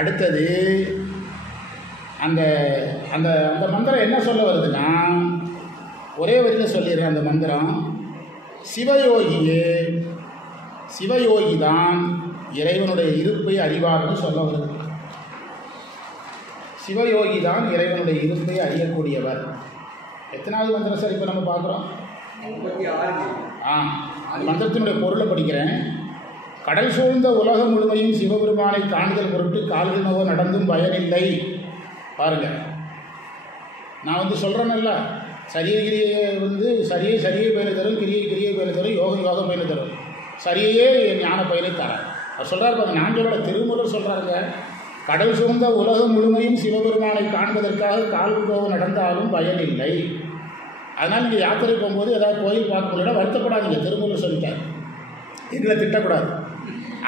அடுத்தது அந்த அந்த அந்த மந்திரம் என்ன சொல்ல வருதுன்னா, ஒரே வரியில் சொல்லிடுறேன். அந்த மந்திரம் சிவயோகி தான் இறைவனுடைய இருப்பை அறிவார்னு சொல்ல வருது. சிவயோகி தான் இறைவனுடைய இருப்பை அறியக்கூடியவர். எத்தனாவது மந்திரம் சார் இப்போ நம்ம பார்க்குறோம்? அந்த மந்திரத்தினுடைய பொருளை படிக்கிறேன். கடல் சூழ்ந்த உலகம் முழுமையும் சிவபெருமானை காணுதல் பொருட்டு கால்கள் நோவ நடந்தும் பயனில்லை. பாருங்கள், நான் வந்து சொல்கிறேன்னல்ல, கிரியை வந்து சரியை பயனை தரும், கிரியை பயனை தரும், யோகம் பயனை தரும், சரியே ஞான பயனை தரேன். அவர் சொல்கிறார் பாருங்க, நாங்களோட திருமுறை சொல்கிறாருங்க. கடல் சூழ்ந்த உலகம் முழுமையும் சிவபெருமானை காண்பதற்காக கால்கள் நோவ நடந்தாலும் பயனில்லை. அதனால் நீங்கள் யாத்திரை போகும்போது ஏதாவது கோயில் பார்க்கணுன்னா வருத்தப்படாதீங்க. திருமுறை சொல்லிட்டார், எங்களை திட்டக்கூடாது.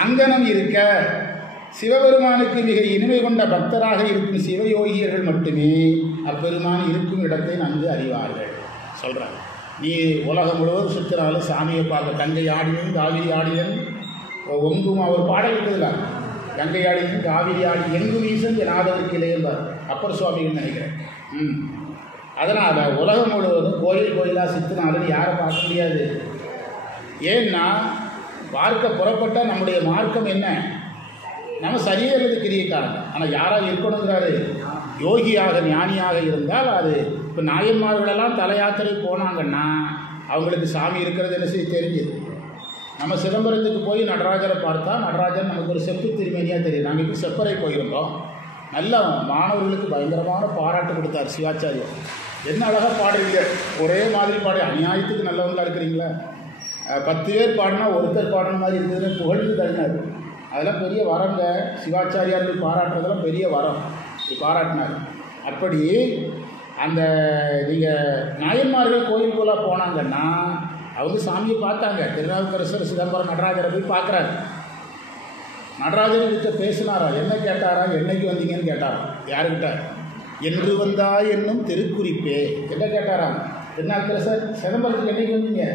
அங்கனம் இருக்க சிவபெருமானுக்கு மிக இனிமை கொண்ட பக்தராக இருக்கும் சிவயோகியர்கள் மட்டுமே அப்பெருமான் இருக்கும் இடத்தை நன்கு அறிவார்கள் சொல்கிறாங்க. நீ உலகம் முழுவதும் சுற்றினாலும் சாமியை பார்க்க கங்கை ஆடியன் காவிரி ஆடியன் ஒங்கும் அவர் பாடல் இருக்குதுல, கங்கை ஆடியன் காவிரி ஆடி எங்கும் ஈசன் எனாதவருக்கு இளையம்பார் அப்பர் சுவாமின்னு நினைக்கிறேன். அதனால் உலகம் முழுவதும் கோயிலாக சுற்றினாலும் யாரை பார்க்க முடியாது. ஏன்னா பார்க்க புறப்பட்டால் நம்முடைய மார்க்கம் என்ன? நம்ம சரியறது கிரியைக்காரங்க. ஆனால் யாராக இருக்கணுங்கிறாரு? யோகியாக ஞானியாக இருந்தால் அது. இப்போ நாயன்மார்களெல்லாம் தல யாத்திரை போனாங்கன்னா அவங்களுக்கு சாமி இருக்கிறது என்ன செய்ய தெரிஞ்சுது. நம்ம சிதம்பரத்துக்கு போய் நடராஜரை பார்த்தா நடராஜன் நமக்கு ஒரு செப்பு திருமேனியாக தெரியும். நாங்கள் இப்போ செப்பரை போயிருந்தோம். நல்ல மாணவர்களுக்கு பயங்கரமான பாராட்டு கொடுத்தார் சிவாச்சாரியர். என்ன அழகாக பாடுறீங்க, ஒரே மாதிரி பாடு, அநியாயத்துக்கு நல்லவங்களா இருக்கிறீங்களா? 10 பேர் பாடினா ஒருத்தர் பாடுற மாதிரி இருந்ததுன்னு புகழ்ந்து தள்ளினார். அதெல்லாம் பெரிய வரங்க. சிவாச்சாரியார்கள் பாராட்டுறதெல்லாம் பெரிய வரம். இப்படி பாராட்டினார். அப்படி அந்த நீங்கள் நாயன்மார்கள் கோயில் போல போனாங்கன்னா அவங்க சாமியை பார்த்தாங்க. திருநாவுக்கரசர் சிதம்பரம் நடராஜரை போய் பார்க்குறாரு. நடராஜரை கிட்ட பேசினாரா? என்ன கேட்டாரா? என்னைக்கு வந்தீங்கன்னு கேட்டாரா? யாருக்கிட்ட? என்று வந்தா என்னும் திருக்குறிப்பே என்ன கேட்டாரா? திருநாவுக்கரசர் சிதம்பரத்துக்கு என்னைக்கு வந்தீங்க?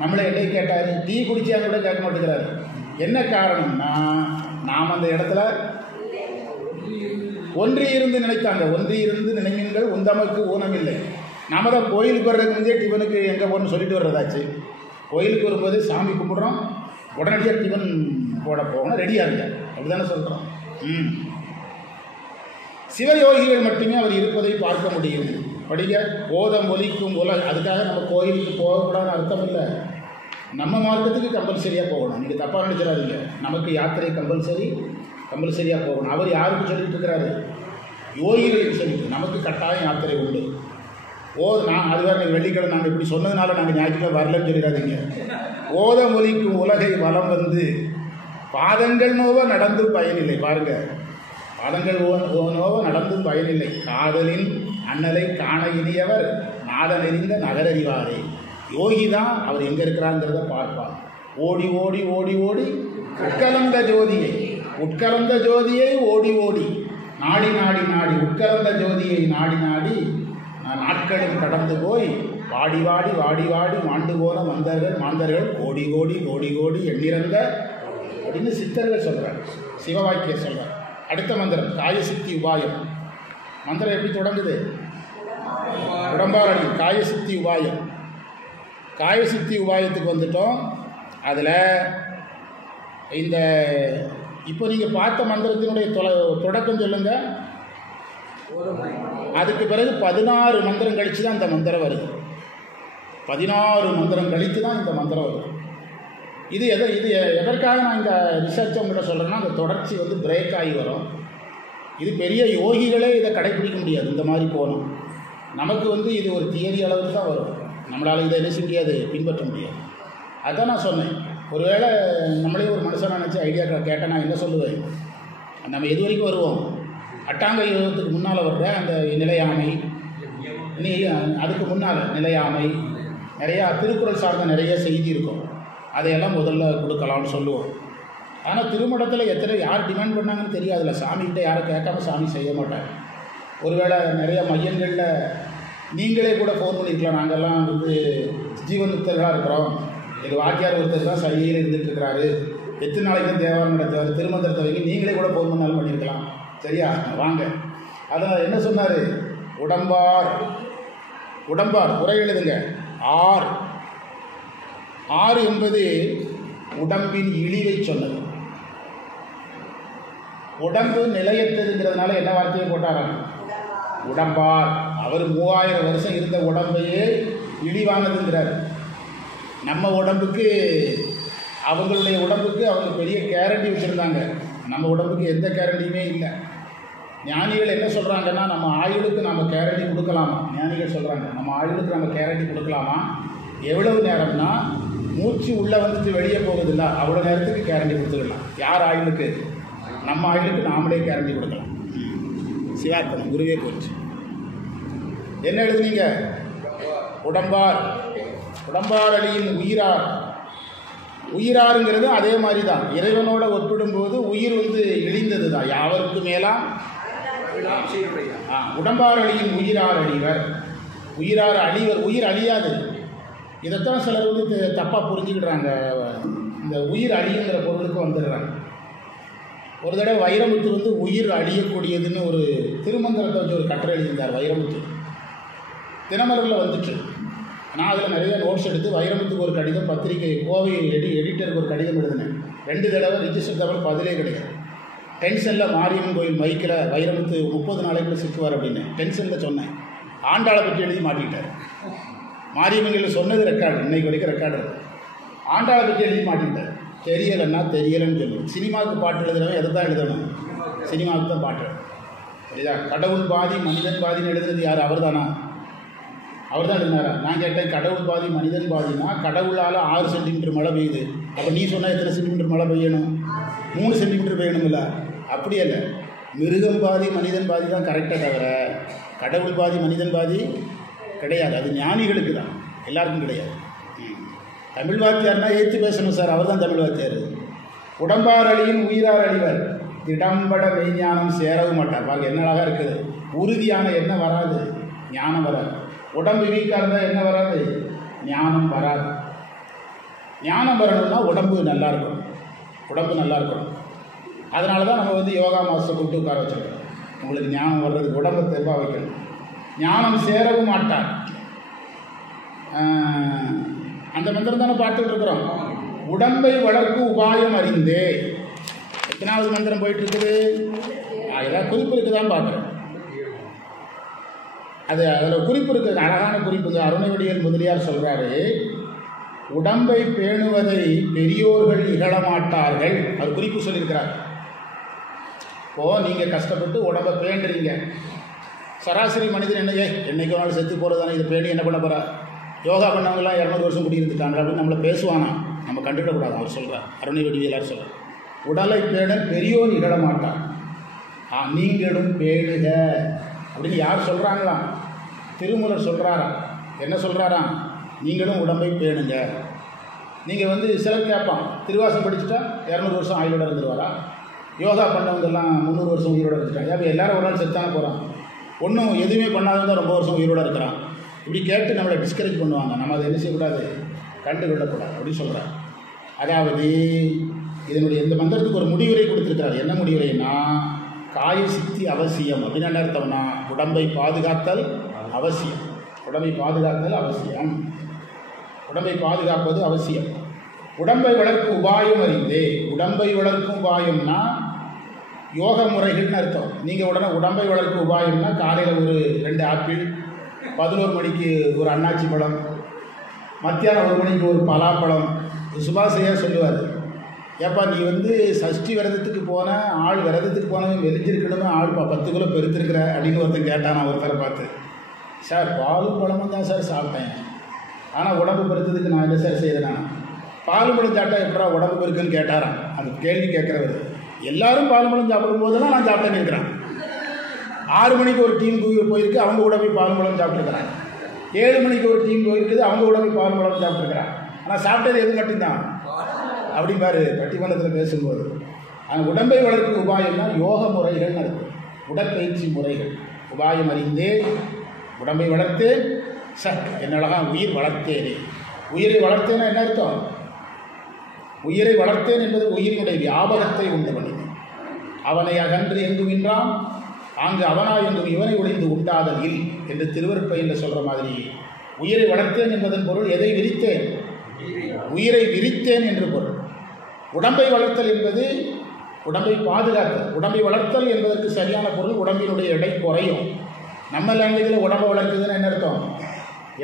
நம்மளை என்னைக்கு கேட்டார்? டீ குடிச்சா கூட கேட்க மாட்டேங்கிறாரு. என்ன காரணம்னா நாம் அந்த இடத்துல ஒன்றியிருந்து நினைத்தாங்க. ஒன்றியிருந்து நினைங்கள் உந்தமக்கு ஊனமில்லை. நாம தான் கோயிலுக்கு வர்றதுக்கு முன்னே டிஃபனுக்கு எங்கே போகணும்னு சொல்லிட்டு வர்றதாச்சு. கோயிலுக்கு வரும்போது சாமி கும்பிட்றோம், உடனடியாக டிஃபன் போட போகணும், ரெடியாக இருங்க, அப்படி தானே சொல்கிறோம். சிவயோகிகள் மட்டுமே அவர் இருப்பதை பார்க்க முடியும். படிக்க. ஓதம் ஒலிக்கும் அதுக்காக நம்ம கோயிலுக்கு போகக்கூடாதுன்னு அர்த்தம் இல்லை. நம்ம மார்க்கத்துக்கு கம்பல்சரியாக போகணும். நீங்கள் தப்பாக நினைச்சிடாதீங்க. நமக்கு யாத்திரை கம்பல்சரியாக போகணும். அவர் யாருக்கு சொல்லிட்டு இருக்கிறாரு? யோகிகளுக்கு சொல்லிட்டு. நமக்கு கட்டாயம் யாத்திரை உண்டு. நான் அது வேறு வெள்ளிக்கிழமை நாங்கள் இப்படி சொன்னதுனால நாங்கள் ஞாயிற்றுக்கிழமை வரலன்னு சொல்லிடாதீங்க. ஓதம் ஒலிக்கும் உலகை வலம் வந்து பாதங்கள் நோவ நடந்தும் பயனில்லை. பாருங்கள், பாதங்கள் நோவ நடந்தும் பயனில்லை. காதலின் அண்ணலை காண இனியவர் நாதன் எறிந்த நகரறிவாரே. யோகி தான் அவர் எங்கே இருக்கிறாங்கிறத பார்ப்பார். ஓடி ஓடி ஓடி ஓடி உட்கலந்த ஜோதியை ஓடி ஓடி நாடி நாடி நாடி உட்கலந்த ஜோதியை நாடி நாடி நாட்களில் கடந்து போய் வாடி வாடி வாடி வாடி மாண்டு போன மாந்தர்கள் கோடி கோடி கோடி கோடி எண்ணிறந்த அப்படின்னு சித்தர்கள் சொல்கிறார். சிவவாக்கியர் சொல்கிறார். அடுத்த மந்திரம் காயசித்தி உபாயம். மந்திரம் எப்படி தொடங்குது? உடம்பாரடி காயசித்தி உபாயம். காயசித்தி உபாயத்துக்கு வந்துட்டோம். அதில் இந்த இப்போ நீங்கள் பார்த்த மந்திரத்தினுடைய தொடக்கம் சொல்லுங்கள். அதுக்கு பிறகு 16 மந்திரம் கழித்து தான் இந்த மந்திரம் வருது. 16 மந்திரம் கழித்து தான் இந்த மந்திரம் வருது. இது எதற்காக நான் இந்த ரிசர்ச் உங்கள்கிட்ட சொல்கிறேன்னா, அந்த தொடர்ச்சி பிரேக் ஆகி வரும். இது பெரிய யோகிகளே இதை கடைப்பிடிக்க முடியாது. இந்த மாதிரி போகணும். நமக்கு இது ஒரு தியரி அளவுக்கு தான் வரும். நம்மளால் இதை என்ன செய்ய முடியாது, பின்பற்ற முடியாது. அதுதான் நான் சொன்னேன். ஒருவேளை நம்மளே ஒரு மனுஷனை நினச்சி ஐடியா கேட்டால் நான் என்ன சொல்லுவேன்? நம்ம எது வரைக்கும் வருவோம்? அட்டாங்க யோகத்துக்கு முன்னால் வர்ற அந்த நிலையாமை, அதுக்கு முன்னால் நிலையாமை, நிறையா திருக்குறள் சார்ந்த நிறைய செய்தி இருக்கும். அதையெல்லாம் முதல்ல கொடுக்கலாம்னு சொல்லுவோம். ஆனால் திருமணத்தில் யார் டிமாண்ட் பண்ணாங்கன்னு தெரியாதுல்ல. சாமிகிட்ட யாரும் கேட்காம சாமி செய்ய மாட்டாங்க. ஒருவேளை நிறைய மையங்களில் நீங்களே கூட ஃபோன் பண்ணியிருக்கலாம். நாங்கள்லாம் ஜீவன்முக்தர்களாக இருக்கிறோம், எங்கள் வாக்கியார் ஒருத்தர் தான் சரியில் இருந்துகிட்ருக்கிறாரு, எத்தனை நாளைக்கு தான் தேவாரம் நடத்துவார், திருமந்திரத்தை வைக்க நீங்களே கூட ஃபோன் பண்ணாலும் பண்ணியிருக்கலாம். சரியா? வாங்க. அதனால் என்ன சொன்னார்? உடம்பார் உரை எழுதுங்க. ஆறு என்பது உடம்பின் இழிவை சொன்னது. உடம்பு நிலையற்றதுங்கிறதுனால என்ன வார்த்தையை போட்டாராம்? உடம்பார். அவர் 3000 வருஷம் இருந்த உடம்பையே இழிவானதுங்கிறார். நம்ம உடம்புக்கு, அவங்களுடைய உடம்புக்கு அவங்க பெரிய கேரண்டி வச்சுருந்தாங்க. நம்ம உடம்புக்கு எந்த கேரண்டியுமே இல்லை. ஞானிகள் என்ன சொல்கிறாங்கன்னா, நம்ம ஆயுளுக்கு நம்ம கேரண்டி கொடுக்கலாமா? ஞானிகள் சொல்கிறாங்க, நம்ம ஆயுளுக்கு நம்ம கேரண்டி கொடுக்கலாமா? எவ்வளவு நேரம்னா, மூச்சு உள்ளே வந்துட்டு வெளியே போகுதில்ல, அவ்வளோ நேரத்துக்கு கேரண்டி கொடுத்துக்கலாம். யார் ஆயுளுக்கு? நம்ம ஆயுளுக்கு நாமளே கேரண்டி கொடுக்கலாம். சிவார்த்தனம் குருவே போச்சு. என்ன எழுதுனீங்க? உடம்பார் அழியின் உயிராருங்கிறது அதே மாதிரி தான். இறைவனோட ஒப்பிடும்போது உயிர் இழிந்தது தான். யாவருக்கு மேலாம் உடம்பார் அழியின் உயிரார் அழிவர். உயிர் அழியாது. இதைத்தான் சிலர் தப்பாக புரிஞ்சுக்கிடுறாங்க. இந்த உயிர் அழியுங்கிற பொருளுக்கு வந்துடுறாங்க. ஒரு தடவை வைரமுத்து உயிர் அழியக்கூடியதுன்னு ஒரு திருமந்திரத்தை வச்சு ஒரு கட்டுரை எழுதியிருந்தார். வைரமுத்து தினமலரில் வந்துட்டு நான் அதில் நிறைய நோட்ஸ் எடுத்து வைரமுத்துக்கு ஒரு கடிதம், பத்திரிகை கோவை எடிட்டருக்கு ஒரு கடிதம் எழுதினேன். 2 தடவை ரிஜிஸ்டர் தவிர பதிலே கிடையாது. டென்ஷனில் மாரியம்மன் கோயில் மைக்கில் வைரமுத்து 30 நாளைக்குள்ள சிக்குவார் அப்படின்னு டென்ஷனில் சொன்னேன். ஆண்டாளை பற்றி எழுதி மாட்டிக்கிட்டார். மாரியம்மன் சொன்னது ரெக்கார்டு, இன்னைக்கு வரைக்கும் ரெக்கார்டு இருக்குது. ஆண்டாளை பற்றி எழுதி மாட்டிக்கிட்டார். தெரியலைன்னு சொல்லி. சினிமாவுக்கு பாட்டு எழுதுறவன் எதை தான் எழுதணும்? சினிமாவுக்கு தான் பாட்டு. சரிதா? கடவுள் பாதி மனிதன் பாதின்னு எழுதுறது யார்? அவர் தானா? அவர் தான் எழுதினாரா? நான் கேட்டேன், கடவுள் பாதி மனிதன் பாதினா கடவுளால் 6 சென்டிமீட்டர் மழை பெய்யுது. அப்போ நீ சொன்னால் எத்தனை சென்டிமீட்டர் மழை பெய்யணும்? 3 சென்டிமீட்டர் பெய்யணும்ல. அப்படி இல்லை, மிருகம் பாதி மனிதன் பாதி தான் கரெக்டாக, தவிர கடவுள் பாதி மனிதன் பாதி கிடையாது. அது ஞானிகளுக்கு தான், எல்லாருக்கும் கிடையாது. தமிழ் வாத்தியார்னா ஏற்று பேசணும் சார், அவர் தான் தமிழ் வாத்தியார். உடம்பார் அழியின் உயிரார் அழிவர், திடம்பட மெய்ஞானம் சேரவும் மாட்டார். பாருங்க என்ன அழகாக இருக்குது. உறுதியான எண்ணம் வராது, ஞானம் வராது. உடம்பு வீக்காக இருந்தால் என்ன வராது? ஞானம் வராது. ஞானம் வரணும்னா உடம்பு நல்லா இருக்கணும். அதனால தான் நம்ம யோகா மாஸ்டர் கூப்பிட்டு உட்கார வச்சுருக்கோம். உங்களுக்கு ஞானம் வர்றதுக்கு உடம்பை தெம்பாக வைக்கணும். ஞானம் சேரவும் மாட்டார். அந்த மந்திரம் தானே பார்த்துட்டு இருக்கிறோம். உடம்பை வளர்க்கும் உபாயம் அறிந்தே. எத்தனாவது மந்திரம் போயிட்டு இருக்குது? ஏதாவது குறிப்பு இருக்குதான்னு பார்க்குறேன். அதில் குறிப்பு இருக்குது, அழகான குறிப்புங்க. அருணவடிவேல் முதலியார் சொல்கிறாரு, உடம்பை பேணுவதை பெரியோர்கள் இகழமாட்டார்கள். அது குறிப்பு சொல்லியிருக்கிறார். இப்போது நீங்கள் கஷ்டப்பட்டு உடம்பை பேண்டுறீங்க. சராசரி மனிதன் என்னைக்கு ஒரு நாள் செத்து போகிறது தானே, இதை பேணி என்ன பண்ண போகிறா, யோகா பண்ணவங்களாம் 200 வருஷம் குடி இருந்துட்டாங்க அப்படின்னு நம்மளை பேசுவானா, நம்ம கண்டுவிடக்கூடாது. அவர் சொல்கிறார், அருணவடிவேலார் சொல்கிறார், உடலை பேணல் பெரியோர் இகழமாட்டார், நீங்களும் பேணுக அப்படின்னு யார் சொல்கிறாங்களாம்? திருமூலர் சொல்கிறாரா. என்ன சொல்கிறாராம்? நீங்களும் உடம்பை பேணுங்க. நீங்கள் சிலர் கேட்பான், திருவாசம் படிச்சுட்டா 200 வருஷம் ஆயுளோட இருந்துருவாரா? யோகா பண்ணவங்கெல்லாம் 300 வருஷம் உயிரோடு இருந்துட்டாங்க. அப்போ எல்லோரும் ஒரு நாள் செத்தான போகிறான். ஒன்றும் எதுவுமே பண்ணாதவங்க தான் ரொம்ப வருஷம் உயிரோடு இருக்கிறான். இப்படி கேட்டு நம்மளை டிஸ்கரேஜ் பண்ணுவாங்க. நம்ம அதை என்ன செய்யக்கூடாது, கண்டு கொள்ளக்கூடாது அப்படின்னு சொல்கிறார். அதாவது இதனுடைய இந்த மந்திரத்துக்கு ஒரு முடிவுரை கொடுத்துருக்கிறார். என்ன முடிவுரைன்னா, காய சித்தி அவசியம் அப்படின்னு என்ன அர்த்தம்னா, உடம்பை பாதுகாத்தல் அவசியம். உடம்பை பாதுகாத்தல் அவசியம். உடம்பை பாதுகாப்பது அவசியம். உடம்பை வளர்க்கும் உபாயம் அறிந்தே. உடம்பை வளர்க்கும் உபாயம்னா யோக முறைகள்னு அர்த்தம். நீங்கள் உடம்பை வளர்க்கும் உபாயம்னா காலையில் ஒரு 2 ஆப்பிள், 11 மணிக்கு ஒரு அன்னாச்சி பழம், மத்தியானம் 1 மணிக்கு ஒரு பலாப்பழம். சுபாஷையாக சொல்லுவார், ஏப்பா நீ சஷ்டி விரதத்துக்கு போன ஆள், விரதத்துக்கு போனவன் வெளிஞ்சிருக்கணுமே, ஆள் 10 கிலோ பெருத்திருக்கிற அப்படின்னு ஒருத்தன் கேட்டான். நான் ஒருத்தரை பார்த்து, சார் பாலும் பழமும் தான் சார் சாப்பிட்டேன், ஆனால் உடம்பு பெருத்ததுக்கு நான் என்ன சார் செய்கிறேன்னா, பால் பழம் சாப்பிட்டா எப்படா உடம்பு பெருக்குன்னு கேட்டாரான். அந்த கேள்வி கேட்குறவர், எல்லாரும் பால் பழம் சாப்பிடும் போதெல்லாம் நான் சாப்பிட்டேன்னு இருக்கிறேன். 6 மணிக்கு ஒரு டீம் போயிருக்கு, அவங்க கூட போய் பால் பழம் சாப்பிட்டுருக்கிறாங்க. 7 மணிக்கு ஒரு டீம் போயிருக்குது, அவங்க கூட போய் பால் பழம் சாப்பிட்டுருக்கிறாங்க. ஆனால் சாப்பிட்டது எது மட்டும்தான் அப்படிம்பாரு பட்டிமன்றத்தில் பேசும்போது. அந்த உடம்பை வளர்க்கும் உபாயம்னா யோக முறைகள் நடக்கும், உடற்பயிற்சி முறைகள். உபாயம் அறிந்தே உடம்பை வளர்த்தேன், என்னழகா உயிர் வளர்த்தேனே. உயிரை வளர்த்தேன்னா என்ன அர்த்தம்? உயிரை வளர்த்தேன் என்பது உயிரினுடைய வியாபகத்தை உண்டு பண்ணினேன். அவனை அகன்று எங்குகின்றான், அங்கு அவனாய் எங்கும் இவனை ஒளிந்து உண்டாதல் இல் என்று திருவருட்பையில் சொல்கிற மாதிரி, உயிரை வளர்த்தேன் என்பதன் பொருள் எதை விரித்தேன்? உயிரை விரித்தேன் என்று பொருள். உடம்பை வளர்த்தல் என்பது உடம்பை பாதுகாத்தல். உடம்பை வளர்த்தல் என்பதற்கு சரியான பொருள் உடம்பினுடைய எடை குறையும். நம்ம லாங்குவேஜில் உடம்பை வளர்க்குதுன்னு என்ன அர்த்தம்?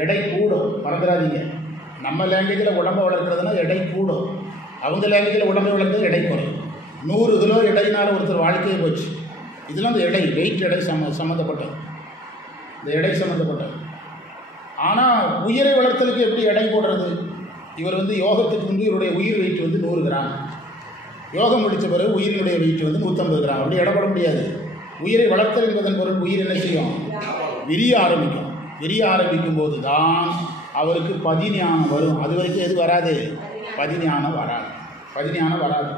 எடை கூடும், மறந்துடாதீங்க. நம்ம லாங்குவேஜில் உடம்பை வளர்க்குறதுனா எடை கூடும், அவங்க லாங்குவேஜில் உடம்பை வளர்க்குறது எடை குறையும். 100 கிலோ எடையினால் ஒருத்தர் வாழ்க்கையே போச்சு. இதெல்லாம் இந்த எடை, வெயிட் எடை சம்மந்தப்பட்டது, இந்த எடை சம்மந்தப்பட்டது. ஆனால் உயிரை வளர்த்தலுக்கு எப்படி எடை போடுறது? இவர் யோகத்துக்கு முன்பு இவருடைய உயிர் வெயிட் 100 கிராம், யோகம் முடித்த பிறகு உயிரினுடைய வெயிட் 150 கிராம். அப்படி இடப்பட முடியாது. உயிரை வளர்த்தல் என்பதன் பொருள் உயிர் என்ன செய்யும்? விரிய ஆரம்பிக்கும். விரிய ஆரம்பிக்கும் போது தான் அவருக்கு பதிஞானம் வரும். அது வரைக்கும் எது வராது? பதிஞானம் வராது. பதிஞானம் வராது.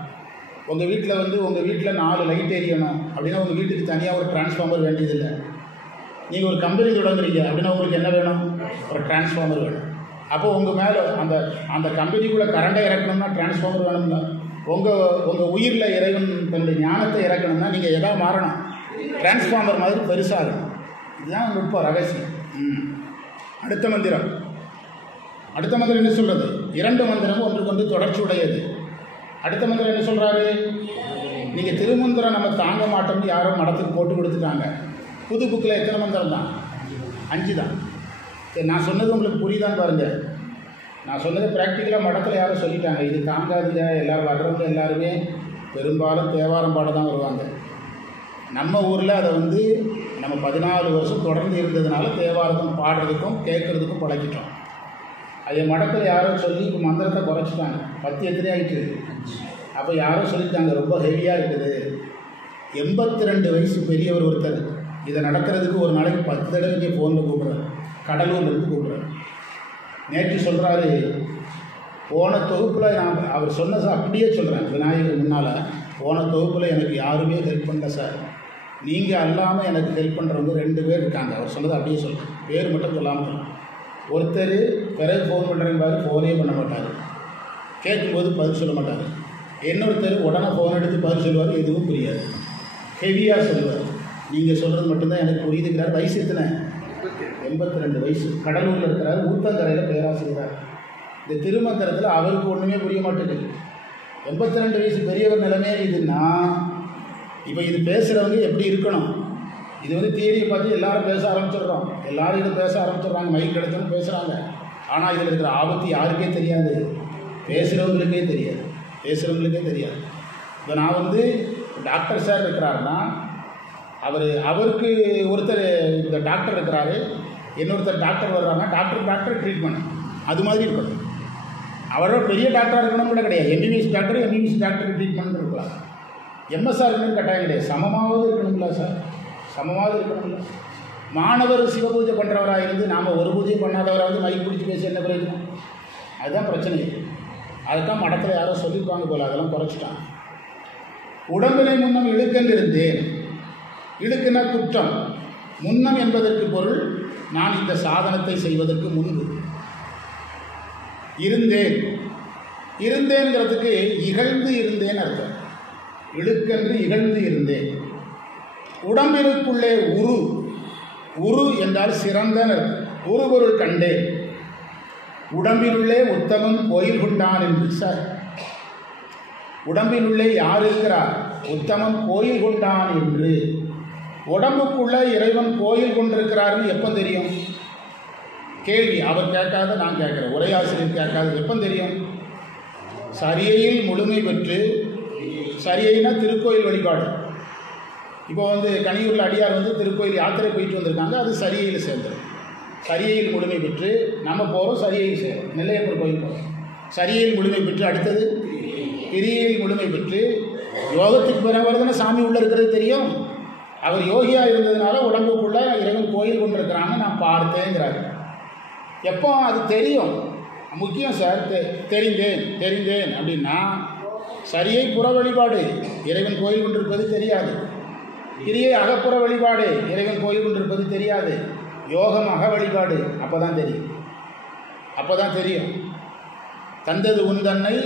உங்கள் வீட்டில் உங்கள் வீட்டில் 4 லைட் எரியணும் அப்படின்னா உங்கள் வீட்டுக்கு தனியாக ஒரு டிரான்ஸ்ஃபார்மர் வேண்டியதில்லை. நீங்கள் ஒரு கம்பெனி தொடங்குறீங்க அப்படின்னா உங்களுக்கு என்ன வேணும்? ஒரு டிரான்ஸ்ஃபார்மர் வேணும். அப்போ உங்கள் மேலே அந்த கம்பெனிக்குள்ளே கரண்டை இறக்கணும்னா டிரான்ஸ்ஃபார்மர் வேணும்ல. உங்கள் உயிரில் இறைவன் தன்னுடைய ஞானத்தை இறக்கணும்னா நீங்கள் எதாவது மாறணும், டிரான்ஸ்ஃபார்மர் மாதிரி பெருசாகணும். இதுதான் நுட்ப ரகசியம். அடுத்த மந்திரம் என்ன சொல்கிறது? 2 மந்திரமும் ஒன்றுக்கொன்று தொடர்ச்சி உடையது. அடுத்த மந்திரம் என்ன சொல்கிறாரு? நீங்கள் திருமந்திரம் நம்ம தாங்க மாட்டோம்னு யாரோ மடத்துக்கு போட்டு கொடுத்துட்டாங்க. புது புக்கில் எத்தனை மந்திரம் தான்? 5 தான். சரி, நான் சொன்னது உங்களுக்கு புரியுதான்னு பாருங்கள். நான் சொன்னது ப்ராக்டிக்கலாக மடத்தில் யாரும் சொல்லிட்டாங்க, இது தாங்காதுங்க. எல்லோரும் வர்றவங்க எல்லாருமே பெரும்பாலும் தேவாரம் பாட தான் வருவாங்க. நம்ம ஊரில் அதை நம்ம 14 வருஷம் தொடர்ந்து இருந்ததுனால தேவாரத்தம் பாடுறதுக்கும் கேட்குறதுக்கும் பழக்கிட்டோம். அது மடத்தில் யாரோ சொல்லி இப்போ மந்திரத்தை குறைச்சிட்டாங்க. 10 எத்தனை ஆகிட்டு. அப்போ யாரோ சொல்லிட்டாங்க ரொம்ப ஹெவியாக இருக்குது. 82 வயசு பெரியவர் ஒருத்தர் இதை நடக்கிறதுக்கு ஒரு நாளைக்கு 10 தடவை இங்கே ஃபோனில் கூப்பிட்றாரு, கடலூர்லேருந்து கூப்பிட்றாரு. நேற்று சொல்கிறாரு, போன தொகுப்பில் நான் அவர் சொன்ன சார் அப்படியே சொல்கிறேன் விநாயகர் முன்னால், போன தொகுப்பில் எனக்கு யாருமே ஹெல்ப் பண்ணல சார், நீங்கள் அல்லாமல் எனக்கு ஹெல்ப் பண்ணுறவங்க 2 பேர் இருக்காங்க. அவர் சொன்னதை அப்படியே சொல்கிறேன், பேர் மட்டும் சொல்லாமல். ஒருத்தர் பிறகு ஃபோன் பண்ணுறேன்னு ஃபோனே பண்ண மாட்டார், கேட்கும்போது பதில் சொல்ல மாட்டார். இன்னொருத்தர் உடனே ஃபோன் எடுத்து பதில் சொல்லுவார், எதுவும் புரியாது, ஹெவியாக சொல்லுவார். நீங்கள் சொல்கிறது மட்டும்தான் எனக்கு புரியுதுங்கிறார். வயசு எத்தனை? 82 வயசு. கடலூரில் இருக்கிறார், ஊத்தங்கரையில் பேராசிரியர். இந்த திருமந்திரத்தில் அவருக்கு ஒன்றுமே புரிய மாட்டேங்குது. 82 வயசு பெரியவர் நிலைமையே இதுன்னா இப்போ இது பேசுகிறவங்க எப்படி இருக்கணும்? இது வந்து தியரியை பார்த்து எல்லாரும் பேச ஆரம்பிச்சிடுறோம், எல்லாரும் இதை பேச ஆரம்பிச்சிடுறாங்க, மைக் கிடைச்சோன்னு பேசுகிறாங்க. ஆனால் இதில் இருக்கிற ஆபத்து யாருக்கே தெரியாது, பேசுகிறவங்களுக்கே தெரியாது, பேசுகிறவங்களுக்கே தெரியாது. இப்போ நான் வந்து டாக்டர் சார் இருக்கிறாருன்னா அவருக்கு ஒருத்தர் இந்த டாக்டர் இருக்கிறாரு, இன்னொருத்தர் டாக்டர் வர்றாங்க, டாக்டர் ட்ரீட்மெண்ட் அது மாதிரி இருக்கணும். அவரோட பெரிய டாக்டராக இருக்கணும் கூட கிடையாது, எம்பிபிஎஸ் டாக்டருக்கு ட்ரீட்மெண்ட் இருக்கலாம். எம்எஸ்ஆர் இருக்கணும்னு கட்டாயம் கிடையாது, சமமாவது இருக்கணுங்களா சார், சமமாவது இருக்கணும்ல. மாணவர் சிவ பூஜை பண்ணுறவராக இருந்து நாம் ஒரு பூஜை பண்ணாதவராவது மைக் பிடிச்சி பேசி என்ன பிரயோஜனம்? அதுதான் பிரச்சனை. அதுதான் மடத்தில் யாரோ சொல்லியிருப்பாங்க போல, அதெல்லாம் குறைச்சிட்டான். உடம்பினை முன்னம் இழுக்கென்று இருந்தேன். இழுக்குன குற்றம். முன்னம் என்பதற்கு பொருள் நான் இந்த சாதனத்தை செய்வதற்கு முன்பு இருந்தேன். இருந்தேங்கிறதுக்கு இகழ்ந்து இருந்தேன் அர்த்தம். இழுக்கென்று இகழ்ந்து இருந்தேன். உடம்பிற்குள்ளே உரு என்றால் சிறந்த உரு பொருள் கண்டேன். உடம்பினுள்ளே உத்தமன் கோயில் கொண்டான் என்று. சார், உடம்பினுள்ளே யார் இருக்கிறார்? உத்தமன் கோயில் கொண்டான் என்று. உடம்புக்குள்ள இறைவன் கோயில் கொண்டிருக்கிறாருன்னு எப்போ தெரியும்? கேள்வி அவர் கேட்காத நான் கேட்குறேன், உரையாசிரியர் கேட்காத எப்போ தெரியும்? சரியையில் முழுமை பெற்று, சரியைனா திருக்கோயில் வழிபாடு. இப்போ வந்து கனியூரில் அடியார் வந்து திருக்கோயில் யாத்திரை போயிட்டு வந்திருக்காங்க, அது சரியையில் சேர்ந்துடும். சரியையில் முழுமை பெற்று நம்ம போகிறோம், சரியையில் சேரும். நெல்லையப்பர் கோயில் போகிறோம், சரியையில் முழுமை பெற்று. அடுத்தது கிரியையில் முழுமை பெற்று. யோகத்துக்கு பிறகு சாமி உள்ளே இருக்கிறது தெரியும். அவர் யோகியாக இருந்ததுனால உடம்புக்குள்ளே இறைவன் கோயில் கொண்டிருக்கிறாங்க நான் பார்த்தேங்கிறாரு. எப்போ அது தெரியும்? முக்கியம் சார். தெரிந்தேன் அப்படின்னா சரியை புற வழிபாடு, இறைவன் கோயில் கொண்டிருப்பது தெரியாது. கிரியை அகப்புற வழிபாடு, இறைவன் கோயில் கொண்டிருப்பது தெரியாது. யோகம் அக வழிபாடு, அப்போ தான் தெரியும். தந்தது உந்தன்னை.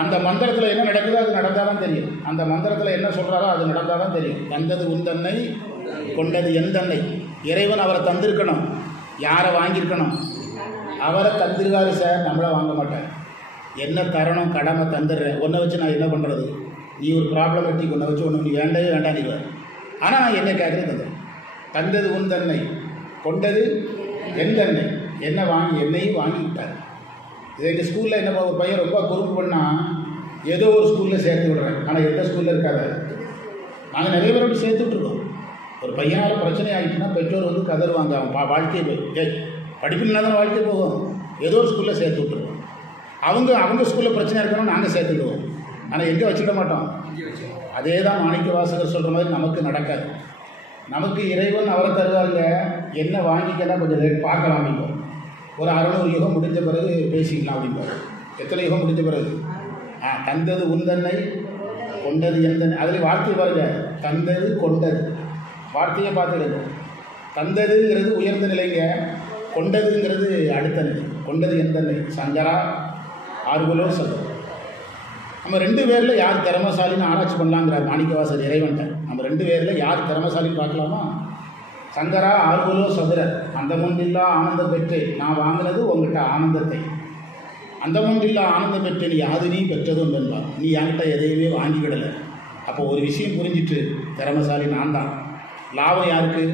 அந்த மந்திரத்தில் என்ன நடக்குதோ அது நடந்தால் தான் தெரியும். அந்த மந்திரத்தில் என்ன சொல்கிறாரோ அது நடந்தால் தான் தெரியும். தந்தது உந்தன்னை, கொண்டது எந்தன்னை. இறைவன் அவரை தந்திருக்கணும். யாரை வாங்கியிருக்கணும்? அவரை தந்துருக்காரு சார், நம்மளை வாங்க மாட்டேன். என்ன தரணும்? கடமை தந்துடுறேன். ஒன்றை வச்சு நான் என்ன பண்ணுறது? நீ ஒரு ப்ராப்ளமேட்டிக் ஒன்றை வச்சு ஒன்று நீ வேண்டவே வேண்டாம். ஆனால் நான் என்ன கேட்குறது? தந்தது உந்தன்னை, கொண்டது எந்தன்னை. என்னையும் வாங்கி விட்டார். இது எங்கள் ஸ்கூலில் என்ன, ஒரு பையன் ரொம்ப குறும்பு பண்ணால் ஏதோ ஒரு ஸ்கூலில் சேர்த்து விடுறேன், ஆனால் எந்த ஸ்கூலில் இருக்காது. நாங்கள் நிறைய பேரோட சேர்த்து விட்ருக்கோம். ஒரு பையனால் பிரச்சனை ஆகிடுச்சுன்னா பெற்றோர் வந்து கதறுவாங்க, அவன் வாழ்க்கையை போய் படிப்புனா தான் வாழ்க்கை போகும். ஏதோ ஒரு ஸ்கூலில் சேர்த்து விட்ருவோம். அவங்க ஸ்கூலில் பிரச்சனை இருக்கணும், நாங்கள் சேர்த்துடுவோம். ஆனால் எங்கே வச்சுக்கிட மாட்டோம். அதே தான் மாணிக்க வாசகர் சொல்கிற மாதிரி நமக்கு நடக்காது. நமக்கு இறைவன் அவரை தருவாருங்க, என்ன வாங்கிக்கலாம் கொஞ்சம் ரேட் பார்க்கலாம் அப்படிம்போம். ஒரு 600 யுகம் முடிஞ்ச பிறகு பேசிக்கலாம் அப்படிம்போம். எத்தனை யுகம் முடிஞ்ச பிறகு? தந்தது உந்தன்னை, கொண்டது எந்தன்னை. அதில் வார்த்தை பாருங்க, தந்தது கொண்டது. வார்த்தையை பார்த்துடுங்க. தந்ததுங்கிறது உயர்ந்த நிலைங்க, கொண்டதுங்கிறது அடுத்த நிலை. கொண்டது எந்தன்னை? சங்கரா ஆர்வலோ சொல்லுவோம். நம்ம 2 பேரில் யார் திறமசாலின்னு ஆராய்ச்சி பண்ணலாங்கிறார் மாணிக்கவாசர் இறைவன்ட்ட. நம்ம 2 பேரில் யார் திறமசாலின்னு பார்க்கலாமா? சங்கரா ஆர்வலோ சதுர. அந்த முன்பில்லா ஆனந்தம் பெற்று. நான் வாங்கினது உங்கள்கிட்ட ஆனந்தத்தை. அந்த முன்பில்லா ஆனந்தம் பெற்று நீ யாது நீ பெற்றதும் என்பார். நீ என்கிட்ட எதையுமே வாங்கிக்கிடலை. அப்போ ஒரு விஷயம் புரிஞ்சிட்டு, திறமசாலி நான் தான். லாபம் யாருக்கு?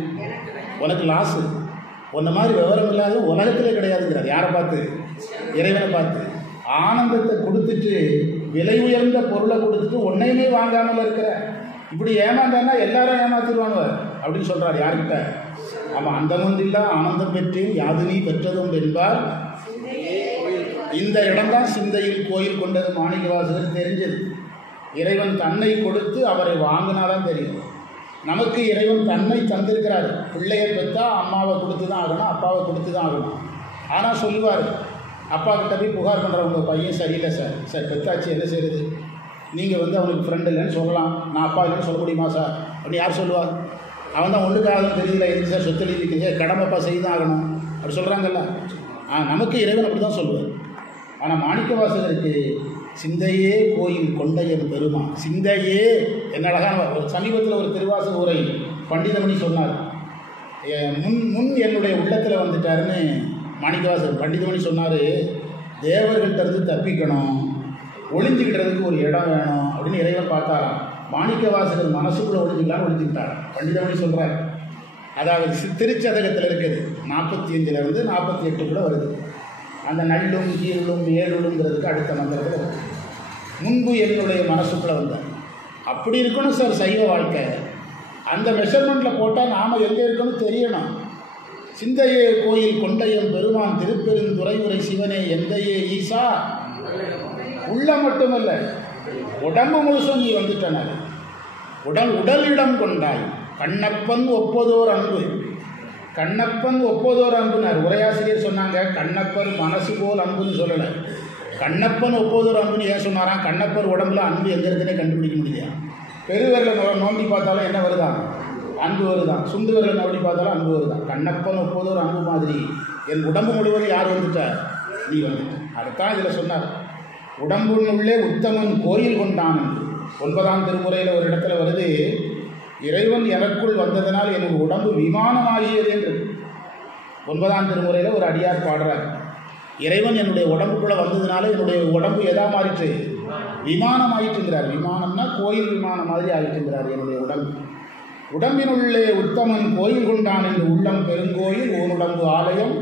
உனக்கு லாஸு. உன்ன மாதிரி விவரம் இல்லாத உலகத்திலே கிடையாதுங்கிறார். யாரை பார்த்து? இறைவனை பார்த்து. ஆனந்தத்தை கொடுத்துட்டு, விலை உயர்ந்த பொருளை கொடுத்துட்டு உன்னையுமே வாங்காமல் இருக்கிற, இப்படி ஏமாந்தான்னா எல்லாரும் ஏமாத்திடுவானுவர் அப்படின்னு சொல்கிறார். யார்கிட்ட? ஆமாம், அந்த முந்தில்லா ஆனந்தம் பெற்றேன் யாது நீ பெற்றதும் என்பார். இந்த இடம்தான் சிந்தையில் கோயில் கொண்டது மாணிக்கவாசகர் தெரிஞ்சது. இறைவன் தன்னை கொடுத்து அவரை வாங்கினாதான் தெரியும். நமக்கு இறைவன் தன்னை தந்திருக்கிறார். பிள்ளையை பெற்றா அம்மாவை கொடுத்து தான் ஆகணும், அப்பாவை கொடுத்து தான் ஆகணும். ஆனால் சொல்லுவார், அப்பா கிட்ட போய் புகார் பண்ணுறவங்க, பையன் சரியில்லை சார் பெத்தாச்சு என்ன செய்யுது? நீங்கள் வந்து அவனுக்கு ஃப்ரெண்ட் இல்லைன்னு சொல்லலாம், நான் அப்பா இல்லைன்னு சொல்ல முடியுமா சார் அப்படின்னு யார் சொல்லுவார்? அவன் தான் ஒன்றுக்காக தெரியல, எதுக்கு சார் சொத்து எழுதிக்குங்க, கடமைப்பா செய்தான் ஆகணும் அப்படி சொல்கிறாங்கல்ல. நமக்கு இறைவன் அப்படி தான் சொல்லுவார். ஆனால் மாணிக்கவாசகருக்கு சிந்தையே கோயில் கொண்டையன் பெருமா. சிந்தையே என்ன அழகான. சமீபத்தில் ஒரு திருவாசக உரை பண்டிதமணி சொன்னார். முன் என்னுடைய உள்ளத்தில் வந்துட்டாருன்னு மாணிக்கவாசகர் பண்டிதமணி சொன்னார். தேவர்கள்ட்ட இருந்து தப்பிக்கணும், ஒளிஞ்சிக்கிட்டதுக்கு ஒரு இடம் வேணும் அப்படின்னு இறைவன் பார்த்தாராம். மாணிக்கவாசகர் மனசுக்குள்ளே ஒளிஞ்சிக்கலான்னு ஒளிஞ்சிக்கிட்டார். பண்டிதமணி சொல்கிறார், அதாவது திருச்சதகத்தில் இருக்குது 45லேருந்து 48 கூட வருது. அந்த நல்லும் கீழும் ஏழுங்கிறதுக்கு அடுத்த மந்திரத்தில் இருக்குது. முன்பு என்னுடைய மனசுக்குள்ளே வந்தார். அப்படி இருக்கணும் சார் சைவ வாழ்க்கை. அந்த மெஷர்மெண்ட்டில் போட்டால் நாம் எங்கே இருக்கணும் தெரியணும். சிந்தையே கோயில் கொண்டையம் பெருமான் திருப்பெருந்துறையுரை சிவனே எந்தையே ஈசா. உள்ள மட்டுமல்ல, உடம்பு முழுசும் நீ வந்துட்டன. உடலிடம் கொண்டாய். கண்ணப்பன் ஒப்பதோர் அன்பு. கண்ணப்பன் ஒப்பதோர் அன்புனார் உரையாசிரியர் சொன்னாங்க. கண்ணப்பன் மனசு போல் அன்புன்னு சொல்லலை. கண்ணப்பன் ஒப்பதோர் அன்புன்னு ஏன் சொன்னாராம்? கண்ணப்பர் உடம்புல அன்பு எங்கே இருக்குன்னே கண்டுபிடிக்க முடியலையா? பெருவரில் நோண்டி பார்த்தாலும் என்ன வருதான்? அன்பு வருதான். சுண்டு விரலை நோண்டி பார்த்தாலும் அன்பு வருதான். கண்ணப்பன் ஒப்பதோர் அன்பு மாதிரி என் உடம்பு முழுவதும் யார் வந்துட்டார்? நீ வந்துட்ட. அதுதான் இதில் சொன்னார். உடம்புனுள்ளே உத்தமன் கோயில் கொண்டான். 9ஆம் திருமுறையில் ஒரு இடத்துல வருது, இறைவன் எனக்குள் வந்ததனால் எனக்கு உடம்பு விமானமாகியது என்று. 9ஆம் திருமுறையில் ஒரு அடியார் பாடுறார். இறைவன் என்னுடைய உடம்புக்குள்ளே வந்ததுனால என்னுடைய உடம்பு எதா மாறிட்டு? விமானம் ஆயிட்டுங்கிறார். விமானம்னா கோயில் விமானம் மாதிரி ஆயிட்டுங்கிறார் என்னுடைய உடம்பு. உடம்பினுள்ளே உத்தமன் கோயில் கொண்டான் என்று உள்ளம் பெருங்கோயில் ஊனுடம்பு ஆலயம்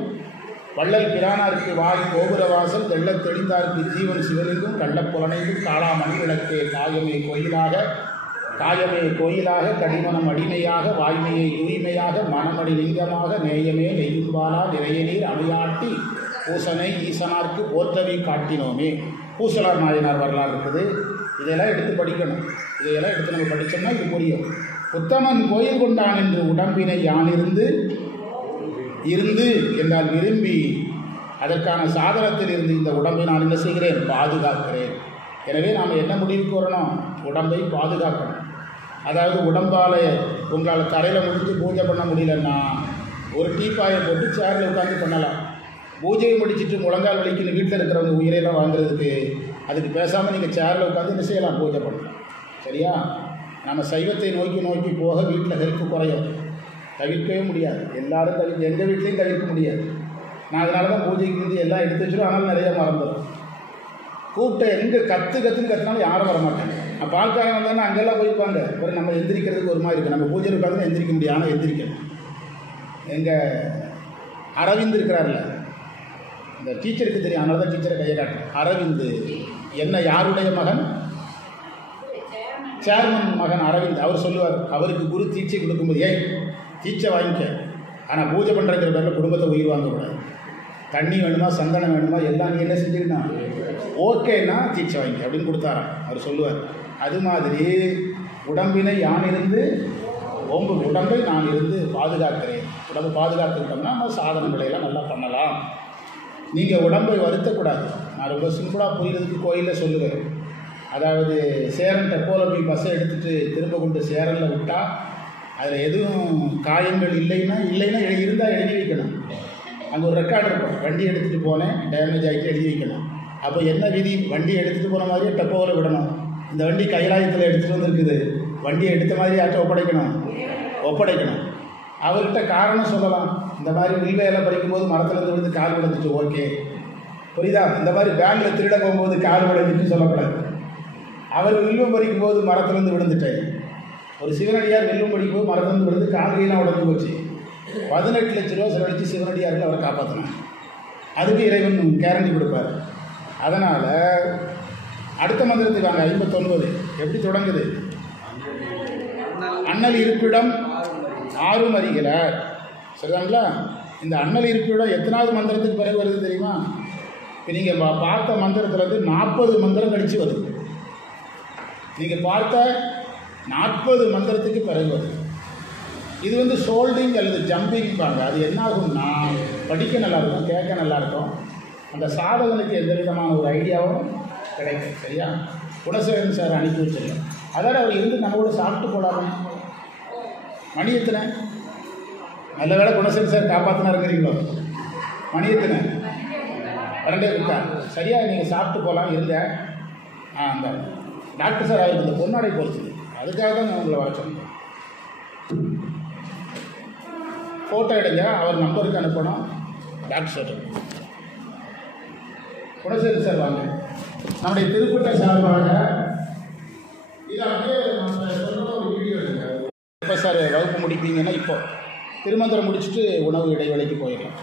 வள்ளல் பிரானாருக்கு வாய் கோபுரவாசல் தெள்ளத் தெளிந்தார்க்கு ஜீவன் சிவலிங்கும் கள்ளப்புலனைக்கும் காளா மணி விளக்கே காயமே கோயிலாக கடிமனம் அடிமையாக வாய்மையை தூய்மையாக மனமடி லிங்கமாக நேயமே நெய்யும்பாலா நிறைய நீர் அவையாட்டி பூசனை ஈசனார்க்கு போற்றவி காட்டினோமே. பூசலார் நாயனார் வரலாறு இருக்குது. இதையெல்லாம் எடுத்து படிக்கணும். இதையெல்லாம் எடுத்து நம்ம படித்தோம்னா இது புரியும். உத்தமன் கோயில் கொண்டான் என்று உடம்பினை யானிருந்து என்றால் விரும்பி அதற்கான சாதனத்தில் இருந்து இந்த உடம்பை நான் என்ன செய்கிறேன்? பாதுகாக்கிறேன். எனவே நாம் என்ன முடிவுக்கு வரணும்? உடம்பை பாதுகாக்கணும். அதாவது உடம்பால் உங்களால் தரையில் முடிஞ்சு பூஜை பண்ண முடியலன்னா ஒரு டீப்பாயை போட்டு சேரில் உட்காந்து பண்ணலாம். பூஜையை முடிச்சுட்டு முழங்கால் வலிக்குன்னு வீட்டில் இருக்கிறவங்க உயிரெல்லாம் வாங்குறதுக்கு அதுக்கு பேசாமல் நீங்கள் சேரில் உட்காந்து என்ன செய்யலாம்? பூஜை பண்ணலாம். சரியா? நம்ம சைவத்தை நோக்கி போக வீட்டில் ஹெல்ப் குறையும். தவிர்க்கவே முடியாது. எல்லோரும் எங்கள் வீட்லேயும் தவிர்க்க முடியாது. நான் அதனால தான் பூஜைக்கு வந்து எல்லாம் எடுத்து வச்சுருவோம். ஆனால் நிறைய மறந்துடும். கூப்பிட்ட எங்கே கற்றுன்னு கற்றுனாலும் யாரும் வர மாட்டாங்க. பால்காரன் வந்தாலும் அங்கெல்லாம் போயிருப்பாங்க. அப்புறம் நம்ம எந்திரிக்கிறதுக்கு ஒரு மாதிரி இருக்குது. நம்ம பூஜையில் உட்காந்து எந்திரிக்க முடியும். ஆனால் எந்திரிக்கணும். எங்கள் அரவிந்த் இருக்கிறார்ல, இந்த டீச்சருக்கு தெரியும். அதனால தான் டீச்சரை கையை காட்டுறேன். அரவிந்த் என்ன யாருடைய மகன்? சேர்மன் மகன் அரவிந்த். அவர் சொல்லுவார், அவருக்கு குரு தீட்சை கொடுக்கும்போது, ஏய் தீட்சை வாங்கிக்க, ஆனால் பூஜை பண்ணுறங்கிற பேரில் குடும்பத்தை உயிர் வாங்கக்கூடாது. தண்ணி வேணுமா சந்தனம் வேணுமா எல்லாம் நீ என்ன செஞ்சுக்கணும்? ஓகேன்னா தீட்சை வாங்கிக்க அப்படின்னு கொடுத்தாராம். அவர் சொல்லுவார். அது மாதிரி உடம்பினை யானிருந்து உடம்பை நான் இருந்து பாதுகாக்கிறேன். உடம்பை பாதுகாத்துக்கிட்டோம்னா நம்ம சாதனங்களையெல்லாம் நல்லா பண்ணலாம். நீங்கள் உடம்பை வருத்தக்கூடாது. நான் ரொம்ப சிம்பிளாக புரிகிறதுக்கு கோயிலில் சொல்லுவேன். அதாவது சேரன் டெப்போவில் போய் பஸ்ஸை எடுத்துகிட்டு திரும்ப கொண்டு சேரனில் விட்டால் அதில் எதுவும் காயங்கள் இல்லைன்னா இருந்தால் எழுதி வைக்கணும். அங்கே ஒரு ரெக்கார்டு இருக்கும். வண்டி எடுத்துகிட்டு போனேன், டேமேஜ் ஆகிட்டு எழுதி வைக்கணும். அப்போ என்ன விதி? வண்டி எடுத்துகிட்டு போன மாதிரியே டெப்போவில் விடணும். இந்த வண்டி கைலாயத்தில் எடுத்துகிட்டு வந்துருக்குது, வண்டியை எடுத்த மாதிரி யார்கிட்ட ஒப்படைக்கணும். அவர்கிட்ட காரணம் சொல்லலாம். இந்த மாதிரி வில்வையெல்லாம் படிக்கும்போது மரத்துலேருந்து விழுந்து கால் உடைஞ்சிட்டு, ஓகே புரியுதா? இந்த மாதிரி பேங்கில் திருட போகும்போது கால் உடைஞ்சிட்டு சொல்லக்கூடாது. அவர் வில்வம் படிக்கும்போது மரத்துலேருந்து விழுந்துட்டார். ஒரு சிவனடியார் வில்வம் படிக்கும்போது மரத்துலேருந்து விழுந்து கால்கையெல்லாம் உடஞ்சி போச்சு. 18 லட்ச ரூபா செலவழித்து சிவனடியார்கள் அவரை காப்பாற்றினார். அதுக்கு இறைவன் கேரண்டி கொடுப்பார். அதனால் அடுத்த மந்திரத்துக்கு வாங்க. 59 எப்படி தொடங்குது? அண்ணல் இருப்பிடம் ஆறும் அறிகிறார். சரிதாங்களா? இந்த அண்ணல் இருப்பிடம் எத்தனாவது மந்திரத்துக்கு பிறகு வருது தெரியுமா? இப்போ நீங்கள் பார்த்த மந்திரத்துலேருந்து 40 மந்திரம் கழித்து வருது. நீங்கள் பார்த்த 40 மந்திரத்துக்கு பிறகு வருது. இது வந்து சோல்டிங் அல்லது ஜம்பிங்பாங்க. அது என்ன ஆகும்னா படிக்க நல்லாயிருக்கும், கேட்க நல்லாயிருக்கும். அந்த சாதகனுக்கு எந்த விதமான ஒரு ஐடியாவும் கிடைக்கும். சரியா? குணசேகரன் சார் அனுப்பி வச்சிருக்கேன். அதோட அவர் இருந்து நம்ம கூட சாப்பிட்டு போடாமல் மணி எத்தனை? நல்ல வேலை குணசேகரன் சார் காப்பாற்றினா இருக்கிறீங்களோ. மணி எத்தனை? 2:45. சரியாக நீங்கள் சாப்பிட்டு போகலாம் இருந்தேன். அந்த டாக்டர் சார் அவருக்கு இந்த பொன்னாடை போச்சு. அதுக்காக தான் நான் உங்களை வர சொன்னேன். ஃபோட்டோ எடுங்க, அவர் நம்பருக்கு அனுப்பணும். டாக்டர் சார் குணசேகரன் சார் வாங்க. நம்முடைய திருக்கூட்ட சார்பாக இதை அப்படியே நம்ம சொல்லணும். ஒரு வீடியோ எடுங்க. எப்போ சார் வகுப்பு முடிப்பீங்கன்னா இப்போ திருமந்திரம் முடிச்சுட்டு உணவு இடைவெளிக்கு போயிடலாம்.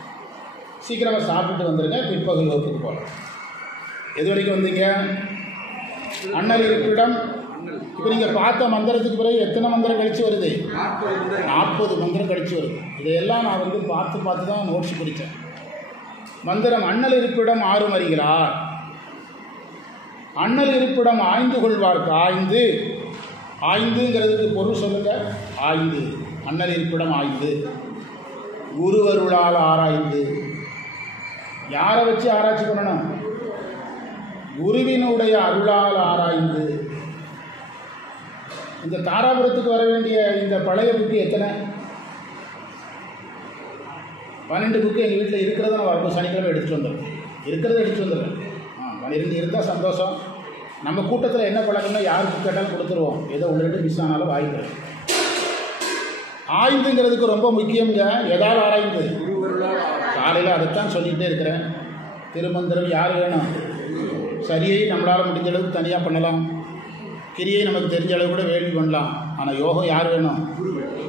சீக்கிரமாக சாப்பிட்டு வந்துடுங்க, பிற்பகல் வகுப்புக்கு போகலாம். எது வரைக்கும் வந்தீங்க? அண்ணல் இருப்பிடம். இப்போ நீங்கள் பார்த்த மந்திரத்துக்கு பிறகு எத்தனை மந்திரம் கழிச்சு வருது? 40 மந்திரம் கழிச்சு வருது. இதையெல்லாம் நான் வந்து பார்த்து தான் நோட்ஸ் பிடிச்சேன். மந்திரம் அண்ணல் இருப்பிடம் ஆறும் அறிகிறார். அண்ணல் இருப்பிடம் ஆய்ந்து கொள்வார்க்கு. ஆய்ந்துங்கிறதுக்கு பொருள் சொல்லுங்க. ஆய்ந்து, அண்ணல் இருப்பிடம் ஆய்ந்து, குருவருளால் ஆராய்ந்து. யாரை வச்சு ஆராய்ச்சி பண்ணணும்? குருவினுடைய அருளால் ஆராய்ந்து. இந்த தாராபுரத்துக்கு வர வேண்டிய இந்த பழைய புக்கு எத்தனை? 12 புக்கு எங்கள் வீட்டில் இருக்கிறத நான் வரப்போ சனிக்கிழமை எடுத்துகிட்டு வந்துடுறேன். இருக்கிறத எடுத்துகிட்டு வந்துடுறேன். 12 இருந்தால் சந்தோஷம். நம்ம கூட்டத்தில் என்ன பழக்கம்னா யாருக்கு கேட்டாலும் கொடுத்துருவோம். ஏதோ 1-2 மிஸ் ஆனாலும் வாங்கிக்கிறேன். ஆய்ந்துங்கிறதுக்கு ரொம்ப முக்கியங்க. எதாவது ஆராய்ந்து காலையில் அதைத்தான் சொல்லிகிட்டே இருக்கிறேன். திருமந்திரம் யார் வேணும்? சரியை நம்மளால் முடிஞ்ச அளவுக்கு தனியாக பண்ணலாம். கிரியை நமக்கு தெரிஞ்ச அளவு கூட வேள்வி பண்ணலாம். ஆனால் யோகம் யார் வேணும்?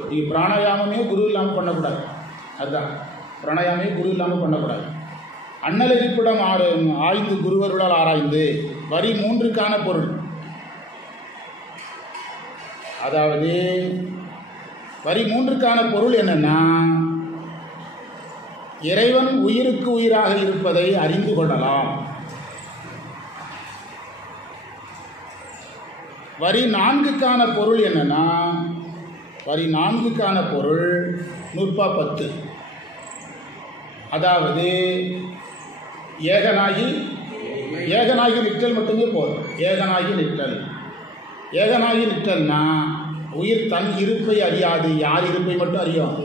நீங்கள் பிராணாயாமமே குரு இல்லாமல் பண்ணக்கூடாது. அதுதான் பிராணாயாமே குரு இல்லாமல் பண்ணக்கூடாது. அண்ணல் இருப்பிடம் ஆய்ந்து குருவருளால் ஆராய்ந்து. வரி 3க்கான பொருள். அதாவது வரி 3க்கான பொருள் என்னன்னா, இறைவன் உயிருக்கு உயிராக இருப்பதை அறிந்து கொள்ளலாம். வரி 4க்கான பொருள் என்னன்னா, வரி 4க்கான பொருள் 110. அதாவது ஏகனாகி நிற்றல் மட்டுமே போதும். ஏகனாகி நிற்றல்னா உயிர் தன் இருப்பை அறியாது. யார் இருப்பை மட்டும் அறியும்?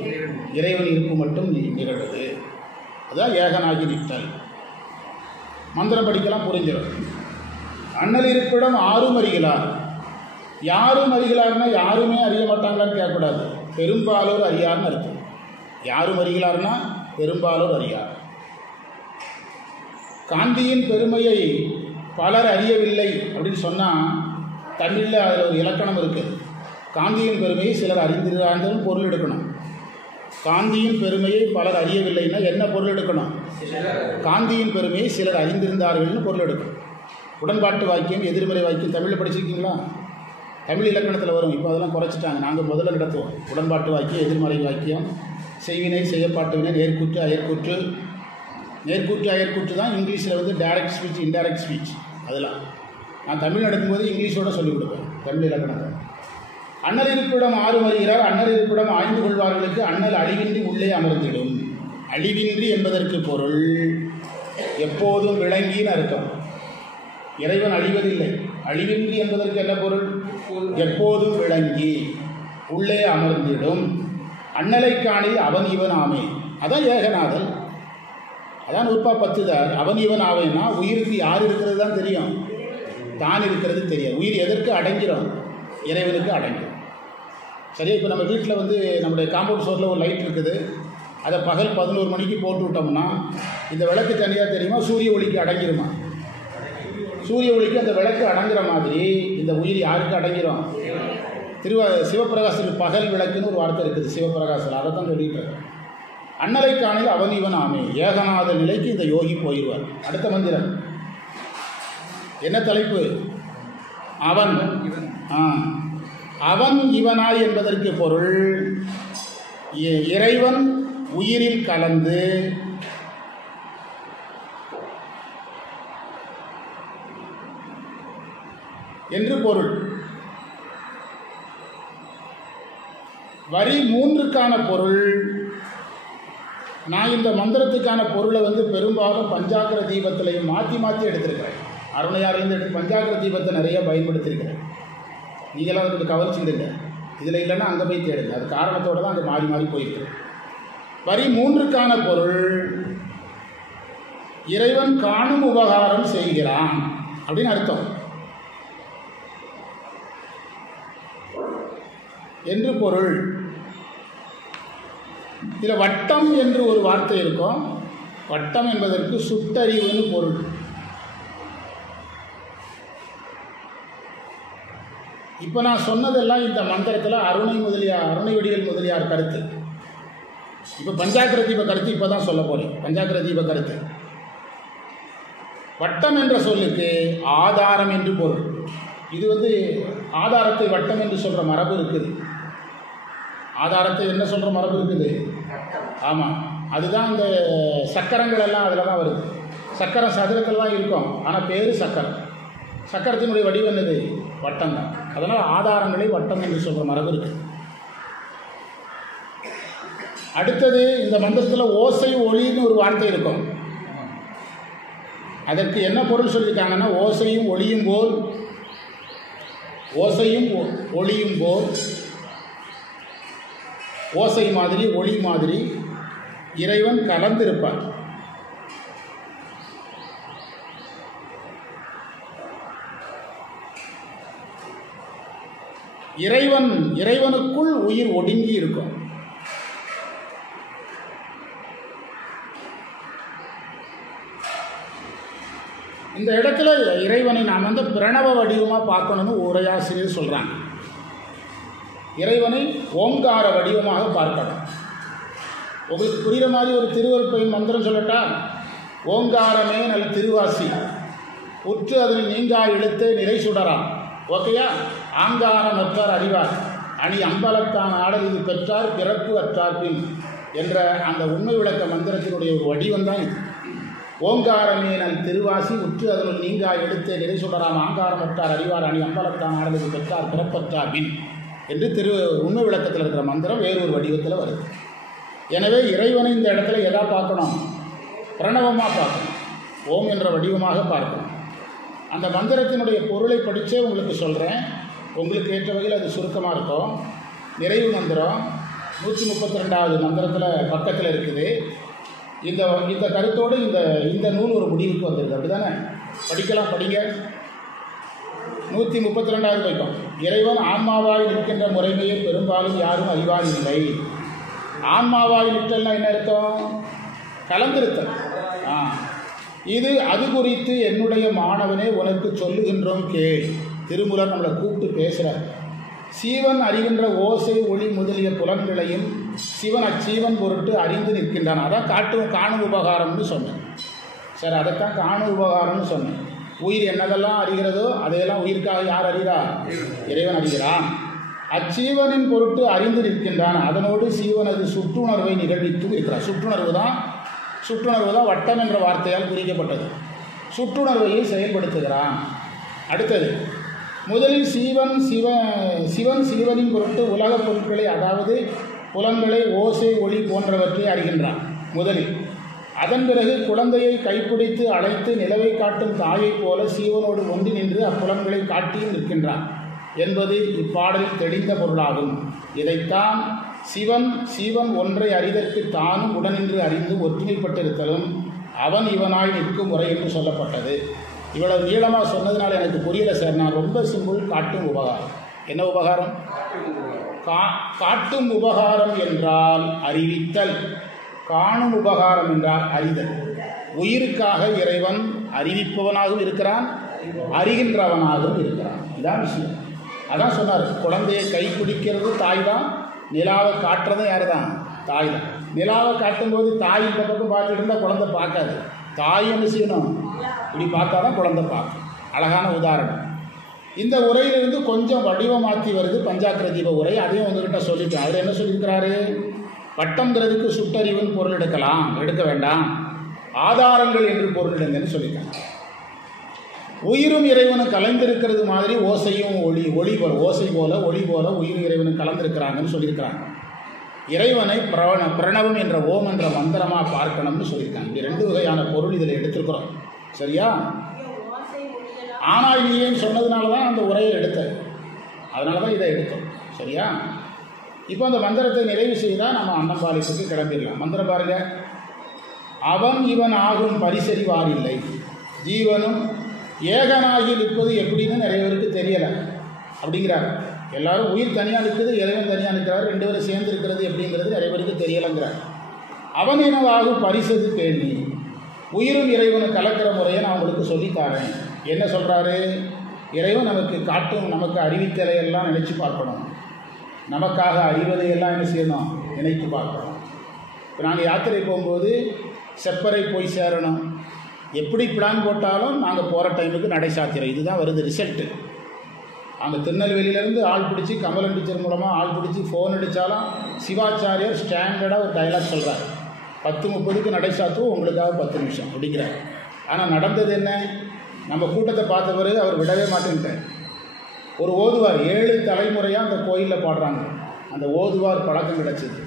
இறைவன் இருப்பு மட்டும் நிகழ்வது. அதான் ஏகனாகி நிற்றல். மந்திரம் படிக்கலாம், புரிஞ்சிடும். அண்ணல் இருப்பிடம் ஆறும் அறிகிறார். யாரும் அறிகிறார்னா யாருமே அறிய மாட்டாங்களான்னு கேட்கக்கூடாது. பெரும்பாலோர் அறியார்னு அர்த்தம். யாரும் அறிகிறார்னா பெரும்பாலோர் அறியார். காந்தியின் பெருமையை பலர் அறியவில்லை அப்படின்னு சொன்னால் தமிழில் அதில் ஒரு இலக்கணம் இருக்குது. காந்தியின் பெருமையை சிலர் அறிந்திருந்தாலும் பொருள் எடுக்கணும். காந்தியின் பெருமையை பலர் அறியவில்லைன்னா என்ன பொருள் எடுக்கணும்? காந்தியின் பெருமையை சிலர் அறிந்திருந்தார்கள்னு பொருள் எடுக்கணும். உடன்பாட்டு வாக்கியம், எதிர்மறை வாக்கியம் தமிழில் படிச்சிருக்கீங்களா? தமிழ் இலக்கணத்தில் வரும். இப்போ அதெல்லாம் குறைச்சிட்டாங்க. நாங்கள் முதல்ல நடத்துவோம். உடன்பாட்டு வாக்கியம், எதிர்மறை வாக்கியம், செய்வினை, செய்யப்பாட்டு வினை, நேர்கூற்று, அயற்கூற்று. நேர்கூற்று அயற்கூற்று தான் இங்கிலீஷில் வந்து டைரக்ட் ஸ்பீச், இன்டைரக்ட் ஸ்பீச். அதெல்லாம் நான் தமிழ் நடத்தும்போது இங்கிலீஷோடு சொல்லிக் கொடுப்பேன், தமிழ் இலக்கணத்தை. அண்ணல் இருப்பிடம் ஆறும் அறிகிறார். அண்ணல் இருப்பிடம் ஆய்ந்து கொள்வார்களுக்கு அண்ணல் அழிவின்றி உள்ளே அமர்ந்திடும். அழிவின்றி என்பதற்கு பொருள் எப்போதும் விளங்கின்னு அர்த்தம். இறைவன் அழிவதில்லை. அழிவின்றி என்பதற்கு என்ன பொருள்? எப்போதும் விளங்கி உள்ளே அமர்ந்திடும். அண்ணலை காணில் அவன் இவன் ஆமே. அதான் ஏகநாதல். அதான் 110. அவன் இவன் ஆவேன்னா உயிருக்கு யார் இருக்கிறது தான் தெரியும், தான் இருக்கிறது தெரியாது. உயிர் எதற்கு அடங்கிறோம்? இறைவனுக்கு அடங்கும். சரியா? இப்போ நம்ம வீட்டில் வந்து நம்முடைய காம்பவுண்ட் சோரில் ஒரு லைட் இருக்குது. அதை பகல் 11 மணிக்கு போட்டு விட்டோம்னா இந்த விளக்கு தனியாக தெரியுமா? சூரிய ஒளிக்கு அடங்கிருமா? சூரிய ஒளிக்கு அந்த விளக்கு அடங்குற மாதிரி இந்த உயிர் யாருக்கு அடங்கிறோம்? சிவபிரகாசத்துக்கு பகல் விளக்குன்னு ஒரு வார்த்தை இருக்குது சிவபிரகாசில். அதை தான் சொல்லிட்டு இருக்கேன். அண்ணலை காணில் அவன் இவன் ஆமே. ஏகநாத நிலைக்கு இந்த யோகி போயிடுவார். அடுத்த மந்திரம் என்ன தலைப்பு? அவன். அவன் இவனாய் என்பதற்கு பொருள் இறைவன் உயிரில் கலந்து என்று பொருள். வரி 3க்கான பொருள். நான் இந்த மந்திரத்துக்கான பொருளை வந்து பெரும்பாலும் பஞ்சாக்கர தீபத்திலையும் மாற்றி எடுத்திருக்கிறேன். அருணையாரிலிருந்து எடுத்து பஞ்சாக்கர தீபத்தை நிறைய பயன்படுத்தியிருக்கிறேன். நீங்களாம் வந்து கவனிச்சுக்கிடுங்க. இதில் இல்லைன்னா அங்கே போய் தேடுங்க. அது காரணத்தோடு தான் அங்கே மாறி போயிருக்கு. வரி 3க்கான பொருள் இறைவன் காணும் உபகாரம் செய்கிறான் அப்படின்னு அர்த்தம் என்று பொருள். இதில் வட்டம் என்று ஒரு வார்த்தை இருக்கும். வட்டம் என்பதற்கு சுட்டறிவுன்னு பொருள். இப்போ நான் சொன்னதெல்லாம் இந்த மந்திரத்தில் அருணை வடிவேல் முதலியார் கருத்து. இப்போ பஞ்சாக்கிர தீப கருத்து இப்போ தான் சொல்ல போகிறேன். பஞ்சாக்கிர தீப கருத்து வட்டம் என்ற சொல்லுக்கு ஆதாரம் என்று பொருள். இது ஆதாரத்தை வட்டம் என்று சொல்கிற மரபு இருக்குது. ஆதாரத்தை என்ன சொல்கிற மரபு இருக்குது? ஆமாம், அதுதான் இந்த சக்கரங்கள் எல்லாம் அதில் தான் வருது. சக்கரம் சதுரத்தில் தான் இருக்கும், ஆனால் பேர் சக்கரம். சக்கரத்தினுடைய வடிவம் என்னது? வட்டம் தான். அதனால் ஆதாரங்களை வட்டம் என்று சொல்கிற மரபு இருக்குது. அடுத்தது இந்த மந்திரத்தில் ஓசை ஒளின்னு ஒரு வார்த்தை இருக்கும். அதற்கு என்ன பொருள் சொல்லியிருக்காங்கன்னா, ஓசையும் ஒளியும் போல், ஓசையும் ஒளியும் போல், ஓசை மாதிரி ஒளி மாதிரி இறைவன் கலந்திருப்பான். இறைவனுக்குள் உயிர் ஒடுங்கி இருக்கும். இந்த இடத்துல இறைவனை நாம் பிரணவ வடிவமாக பார்க்கணும்னு உரையாசிரியர் சொல்கிறாங்க. இறைவனை ஓங்கார வடிவமாக பார்க்கணும். உங்களுக்கு புரிகிற மாதிரி ஒரு திருவருட்பயன் மந்திரம் சொல்லட்டா? ஓங்காரமே நல் திருவாசி உற்று அதில் நீங்கா இழுத்து நிறை சுடரா. ஓகேயா? ஆங்காரம் அற்றார் அறிவார் அணி அம்பலத்தான் ஆடல் இது பெற்றார் பிறப்பு அற்றார் பின் என்ற அந்த உண்மை விளக்க மந்திரத்தினுடைய ஒரு வடிவம் தான் இது. ஓங்காரமே நல் திருவாசி உற்று அதனுள் நீங்கா எடுத்து நிறை சுடராம் ஆங்காரம் அற்றார் அறிவார் அணி அம்பலத்தான் ஆடல் இது பெற்றார் பிறப்பற்றார் பின் என்று உண்மை விளக்கத்தில் இருக்கிற மந்திரம் வேறொரு வடிவத்தில் வருது. எனவே இறைவனை இந்த இடத்துல எதா பார்க்கணும்? பிரணவமாக பார்க்கணும், ஓம் என்ற வடிவமாக பார்க்கணும். அந்த மந்திரத்தினுடைய பொருளை படித்தே உங்களுக்கு சொல்கிறேன். உங்களுக்கு ஏற்ற வகையில் அது சுருக்கமாக இருக்கும். நிறைவு மந்திரம் 132வது மந்திரத்தில் பக்கத்தில் இருக்குது. இந்த கருத்தோடு இந்த நூல் ஒரு முடிவுக்கு வந்திருக்கு. அப்படி தானே? படிக்கலாம், படிங்க. 132வது வைக்கும். இறைவன் ஆன்மாவாய் நிற்கின்ற முறைமையை பெரும்பாலும் யாரும் அறிவார் இல்லை. ஆன்மாவாய் நிற்றல்னா என்ன அர்த்தம்? கலந்திருத்தல். இது அது குறித்து என்னுடைய மாணவனே உனக்கு சொல்லுகின்றோம் கேள். திருமூலர் நம்மளை கூப்பிட்டு பேசுகிறார். சீவன் அறிகின்ற ஓசை ஒளி முதலிய புலன்களையும் சிவன் அச்சீவன் பொருட்டு அறிந்து நிற்கின்றான். அதான் காணும் உபகாரம்னு சொன்னேன். சார், அதைத்தான் காணும் உபகாரம்னு சொன்னேன். உயிர் என்னதெல்லாம் அறிகிறதோ அதையெல்லாம் உயிருக்காக யார் அறிகிறார்? இறைவன் அறிகிறான். அச்சீவனின் பொருட்டு அறிந்து நிற்கின்றான். அதனோடு சீவனது சுற்றுணர்வை நிகழ்வித்து இருக்கிறார். சுற்றுணர்வு தான் வட்டம் என்ற வார்த்தையால் குறிக்கப்பட்டது. சுற்றுணர்வையை செயல்படுத்துகிறான். அடுத்தது, முதலில் சிவனின் பொருட்டு உலகப் பொருட்களை, அதாவது புலன்களை, ஓசை ஒளி போன்றவற்றை அறிகின்றான் முதலில். அதன் பிறகு குழந்தையை கைப்பிடித்து அழைத்து நிலவை காட்டும் தாயைப் போல சீவனோடு ஒன்றி நின்று அப்புலன்களை காட்டியும் நிற்கின்றான் என்பது இப்பாடலில் தெளிந்த பொருளாகும். இதைத்தான் சிவன் ஒன்றை அறிதற்கு தானும் உடனின்று அறிந்து ஒற்றுமைப்பட்டிருத்தலும் அவன் இவனாய் நிற்கும் முறை என்று சொல்லப்பட்டது. இவ்வளவு நீளமாக சொன்னதுனால எனக்கு புரியல சார். நான் ரொம்ப சிம்பிள். காட்டும் உபகாரம். என்ன உபகாரம்? காட்டும் உபகாரம் என்றால் அறிவித்தல், காணும் உபகாரம் என்றால் அறிதல். உயிருக்காக இறைவன் அறிவிப்பவனாகவும் இருக்கிறான், அறிகின்றவனாகவும் இருக்கிறான். இதான் விஷயம். அதான் சொன்னார், குழந்தையை கைப்பிடிக்கிறது தாய் தான், நிலாவை காட்டுறதும் யார் தான்? தாய் தான். நிலாவை காட்டும்போது தாய் இந்த பக்கம் பார்த்துட்டு இருந்தால் குழந்தை பார்க்காது. தாய் என்ன செய்யணும்? இப்படி பார்த்தா தான் குழந்தை பார்க்கும். அழகான உதாரணம். இந்த உரையிலிருந்து கொஞ்சம் வடிவம் மாற்றி வருது பஞ்சாக்கிர தீப உரை. அதையும் உங்ககிட்ட சொல்லிட்டேன். அவர் என்ன சொல்லியிருக்கிறாரு? வட்டம்ங்கிறதுக்கு சுட்டறிவுன்னு பொருள் எடுக்க வேண்டாம், ஆதாரங்கள் என்று பொருள் எடுங்கன்னு சொல்லிட்டாங்க. உயிரும் இறைவனும் கலந்திருக்கிறது மாதிரி ஓசையும் ஒளி போல, ஓசை போல ஒளி போல உயிரும் இறைவனும் கலந்திருக்கிறாங்கன்னு சொல்லியிருக்கிறாங்க. இறைவனை பிரணவம் என்ற ஓம் என்ற மந்திரமாக பார்க்கணும்னு சொல்லியிருக்காங்க. இப்படி 2 வகையான பொருள் இதில் எடுத்திருக்கிறோம். சரியா? ஆனால் நீன்னு சொன்னதுனால தான் அந்த உரையை எடுத்தேன். அதனால தான் இதை எடுத்தோம். சரியா? இப்போ அந்த மந்திரத்தை நிறைவு செய்தால் நம்ம அன்னம்பாலிப்புக்கு கிளம்பிடலாம். மந்திரம் பாருங்க. அவன் இவன் ஆகும் பரிசறிவார் இல்லை. ஜீவனும் ஏகனாகி நிற்பது எப்படின்னு நிறைய பேருக்கு தெரியலை அப்படிங்கிறார். எல்லாரும் உயிர் தனியாக நிற்குது, இறைவன் தனியாக நிற்கிறார், 2 பேரும் சேர்ந்து இருக்கிறது எப்படிங்கிறது நிறைய பேருக்கு தெரியலைங்கிறார். அவன் எனவாகும் பரிசது கேள்வி. உயிரும் இறைவனும் கலக்கிற முறையை நான் உங்களுக்கு சொல்லித்தாரேன். என்ன சொல்கிறாரு? இறைவன் நமக்கு அறிவித்தலையெல்லாம் நினச்சி பார்க்கணும், நமக்காக அறிவதையெல்லாம் என்ன செய்யணும்? நினைத்து பார்க்கணும். இப்போ நாங்கள் யாத்திரை போகும்போது செப்பரை போய் சேரணும், எப்படி பிளான் போட்டாலும் நாங்கள் போகிற டைமுக்கு நடை சாத்திரம். இதுதான் வருது ரிசல்ட்டு. அங்கே திருநெல்வேலியிலேருந்து ஆள் பிடிச்சி கமலம் டீச்சர் மூலமாக ஆள் பிடிச்சி ஃபோன் அடித்தாலும் சிவாச்சாரியர் ஸ்டாண்டர்டாக ஒரு டைலாக் சொல்கிறார், 10:30க்கு நடை சாத்துவோம், உங்களுக்காக 10 நிமிஷம் அப்படிங்கிறார். ஆனால் நடந்தது என்ன? நம்ம கூட்டத்தை பார்த்த பிறகு அவர் விடவே மாட்டேன்ட்டார். ஒரு ஓதுவார் 7 தலைமுறையாக அந்த கோயிலில் பாடுறாங்க. அந்த ஓதுவார் பழக்கம் கிடச்சிது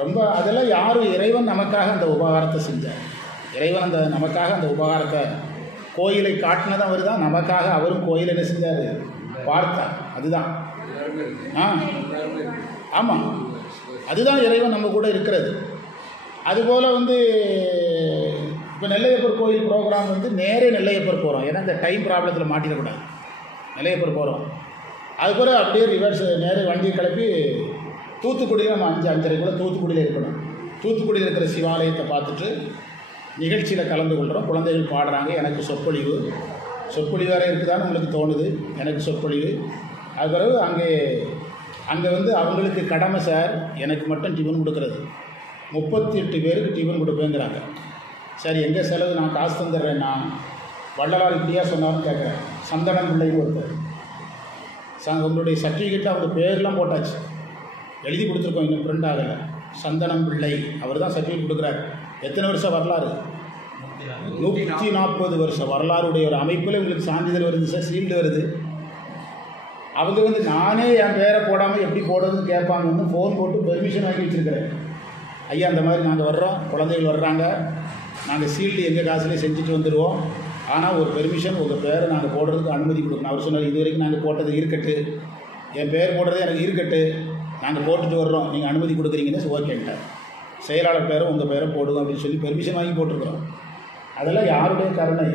ரொம்ப. அதெல்லாம் யாரும் இறைவன் நமக்காக அந்த உபகாரத்தை செஞ்சார். இறைவன் நமக்காக அந்த உபகாரத்தை கோயிலை காட்டினதான் அவர் தான் நமக்காக. அவரும் கோயில் என்ன செஞ்சார்? பார்த்தார். அதுதான் ஆமாம், அதுதான் இறைவன் நம்ம கூட இருக்கிறது. அதுபோல் இப்போ நெல்லையப்பர் கோயில் ப்ரோக்ராம் நேரே நெல்லையப்பர் போகிறோம். ஏன்னா இந்த டைம் ப்ராப்ளத்தில் மாட்டிடக்கூடாது. நெல்லையப்பர் போகிறோம், அதுபோல் அப்படியே ரிவர்ஸ் நேரே வண்டியை கிளப்பி தூத்துக்குடியில் நம்ம 5-5:30 தூத்துக்குடியில் இருக்கணும். தூத்துக்குடியில் இருக்கிற சிவாலயத்தை பார்த்துட்டு நிகழ்ச்சியில் கலந்து கொள்கிறோம். குழந்தைகள் பாடுறாங்க, எனக்கு சொற்பொழிவு வேறு இருக்குதான்னு உங்களுக்கு தோணுது. எனக்கு சொற்பொழிவு. அது பிறகு அங்கே அவங்களுக்கு கடமை சார், எனக்கு மட்டும் டிஃபன் கொடுக்குறது. 38 பேருக்கு டிஃபன் கொடுப்பேங்கிறாங்க. சரி, எங்கே செலவு, நான் காசு தந்துடுறேன். நான் வள்ளலார் இப்படியா சொன்னாலும் கேட்குறேன். சந்தனம் பிள்ளைன்னு ஒருத்தர், உங்களுடைய சர்டிஃபிகேட்டில் அவங்க பேர்லாம் போட்டாச்சு, எழுதி கொடுத்துருக்கோம், இன்னும் பிரிண்ட் ஆகலை. சந்தனம் பிள்ளை அவர் தான் சர்டிஃபிகேட் கொடுக்குறாரு. எத்தனை வருஷம் வரலாறு? 140 வருஷம் வரலாறுடைய ஒரு அமைப்பில் உங்களுக்கு சான்றிதழ் வருது சார், சீல்டு வருது. அவங்க நானே என் பேரை போடாமல் எப்படி போடுறதுன்னு கேட்பாங்கன்னு ஃபோன் போட்டு பெர்மிஷன் வாங்கி வச்சுருக்கிறேன். ஐயா, அந்த மாதிரி நாங்கள் வர்றோம், குழந்தைகள் வர்றாங்க, நாங்கள் சீல்டு எங்கள் காசுலேயே செஞ்சுட்டு வந்துடுவோம், ஆனால் ஒரு பெர்மிஷன் உங்கள் பேரை நாங்கள் போடுறதுக்கு அனுமதி கொடுக்கணும். அவர் சொன்னார், இது வரைக்கும் நாங்கள் போட்டது இருக்கட்டு, என் பேர் போடுறது எனக்கு இருக்கட்டு, நாங்கள் போட்டுட்டு வர்றோம், நீங்கள் அனுமதி கொடுக்குறீங்கன்னு ஓகேன்ட்டார். செயலாளர் பேரும் உங்கள் பேரை போடுங்க அப்படின்னு சொல்லி பெர்மிஷன் வாங்கி போட்டிருக்கிறோம். அதெல்லாம் யாருடைய கருணை?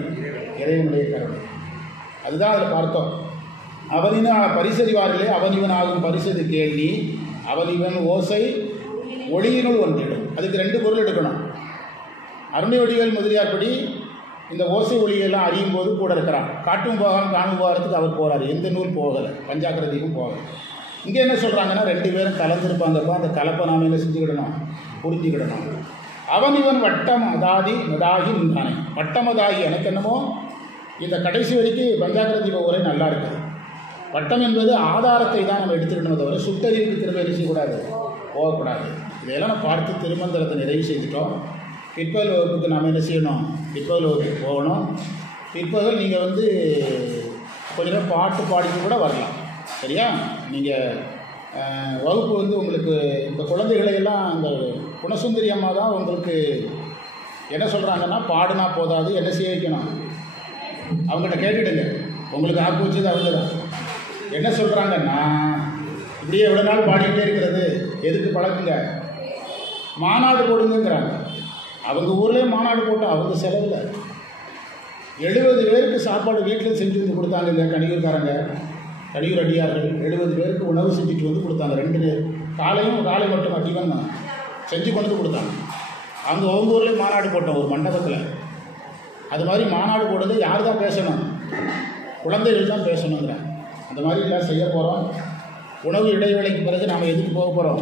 இறைவனுடைய கருணை. அதுதான் அதில் பார்த்தோம். அவனின பரிசறிவார்களே அவனிவன் ஆகும் பரிசது கேள்வி, அவனிவன் ஓசை ஒளியினுள் ஒன்றிடும். அதுக்கு 2 பொருள் எடுக்கணும். அருணை வடிவேல் முதலியார் படி இந்த ஓசை ஒளியெல்லாம் அறியும் போது கூட இருக்கிறான். காட்டும் போகாமல் காணும் போகிறதுக்கு அவர் போகிறார். எந்த நூல் போகலை, பஞ்சாக்கிரதிக்கும் போகலை. இங்கே என்ன சொல்கிறாங்கன்னா 2 பேரும் கலந்துருப்பாங்கப்போ, அந்த கலப்பை நாம் என்ன செஞ்சுக்கிடணும்? புரிஞ்சுக்கிடணும். அவன் இவன் வட்டம் அதாதி மதாகி நின்றானே. வட்டமதாகி எனக்கு என்னமோ இந்த கடைசி வரைக்கும் பஞ்சாக்கிரதி உரை நல்லா இருக்குது. வட்டம் என்பது ஆதாரத்தை தான் நம்ம எடுத்துக்கணுமே தவிர சுட்டறிவுக்கு திரும்ப என்ன செய்யக்கூடாது, போகக்கூடாது. இதையெல்லாம் நம்ம பார்த்து திருமந்திரத்தை நிறைவு செய்துட்டோம். பிற்பகல் வகுப்புக்கு நாம் என்ன செய்யணும்? பிற்பகல் வகுப்புக்கு போகணும். பிற்பகல் நீங்கள் கொஞ்ச நேரம் பாட்டு பாடிட்டு கூட வரலாம். சரியா? நீங்கள் வகுப்பு உங்களுக்கு இந்த குழந்தைகளையெல்லாம் அந்த குணசுந்தரி அம்மா தான் உங்களுக்கு என்ன சொல்கிறாங்கன்னா, பாடுனா போதாது, என்ன செய்ய வைக்கணும்? அவங்ககிட்ட கேட்டுடுங்க. உங்களுக்கு ஆப்பு வச்சது அவங்க தான். என்ன சொல்கிறாங்கன்னா, இப்படியே எவ்வளோ நாள் பாடிக்கிட்டே இருக்கிறது, எதுக்கு பழக்குங்க, மாநாடு போடுங்கிறாங்க. அவங்க ஊர்லேயே மாநாடு போட்டால் அவங்க செலவில் 70 பேருக்கு சாப்பாடு வீட்டில் செஞ்சு வந்து கொடுத்தாங்க. கணியூர்காரங்க, கணியூர் அடியார்கள் 70 பேருக்கு உணவு செஞ்சுட்டு வந்து கொடுத்தாங்க. 2 நேரம் காலை மட்டும் அடிவன் செஞ்சு கொண்டு வந்து கொடுத்தாங்க. அவங்க ஊர்லேயே மாநாடு போட்டோம் ஒரு மண்டபத்தில். அது மாதிரி மாநாடு போடுறது யார் தான் பேசணும்? குழந்தைகள் தான் பேசணுங்கிறாங்க. அந்த மாதிரி எல்லாம் செய்ய போகிறோம். உணவு இடைவேளைக்கு பிறகு நாம் எதுக்கு போக போகிறோம்?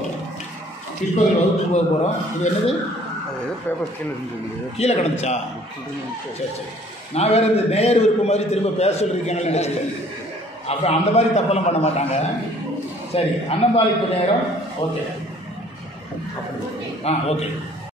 பிற்பகல் வகுப்புக்கு போக போகிறோம். இது என்னது? பேப்பர் கீழே கிடந்துச்சா? சரி. நான் வேறு இந்த நேர் இருக்க மாதிரி திரும்ப பேச சொல்லியிருக்கேன்னு நினச்சிட்டேன். அப்புறம் அந்த மாதிரி தப்பெல்லாம் பண்ண மாட்டாங்க. சரி, அன்னம்பாளிப்பு நேரம். ஓகே. ஓகே.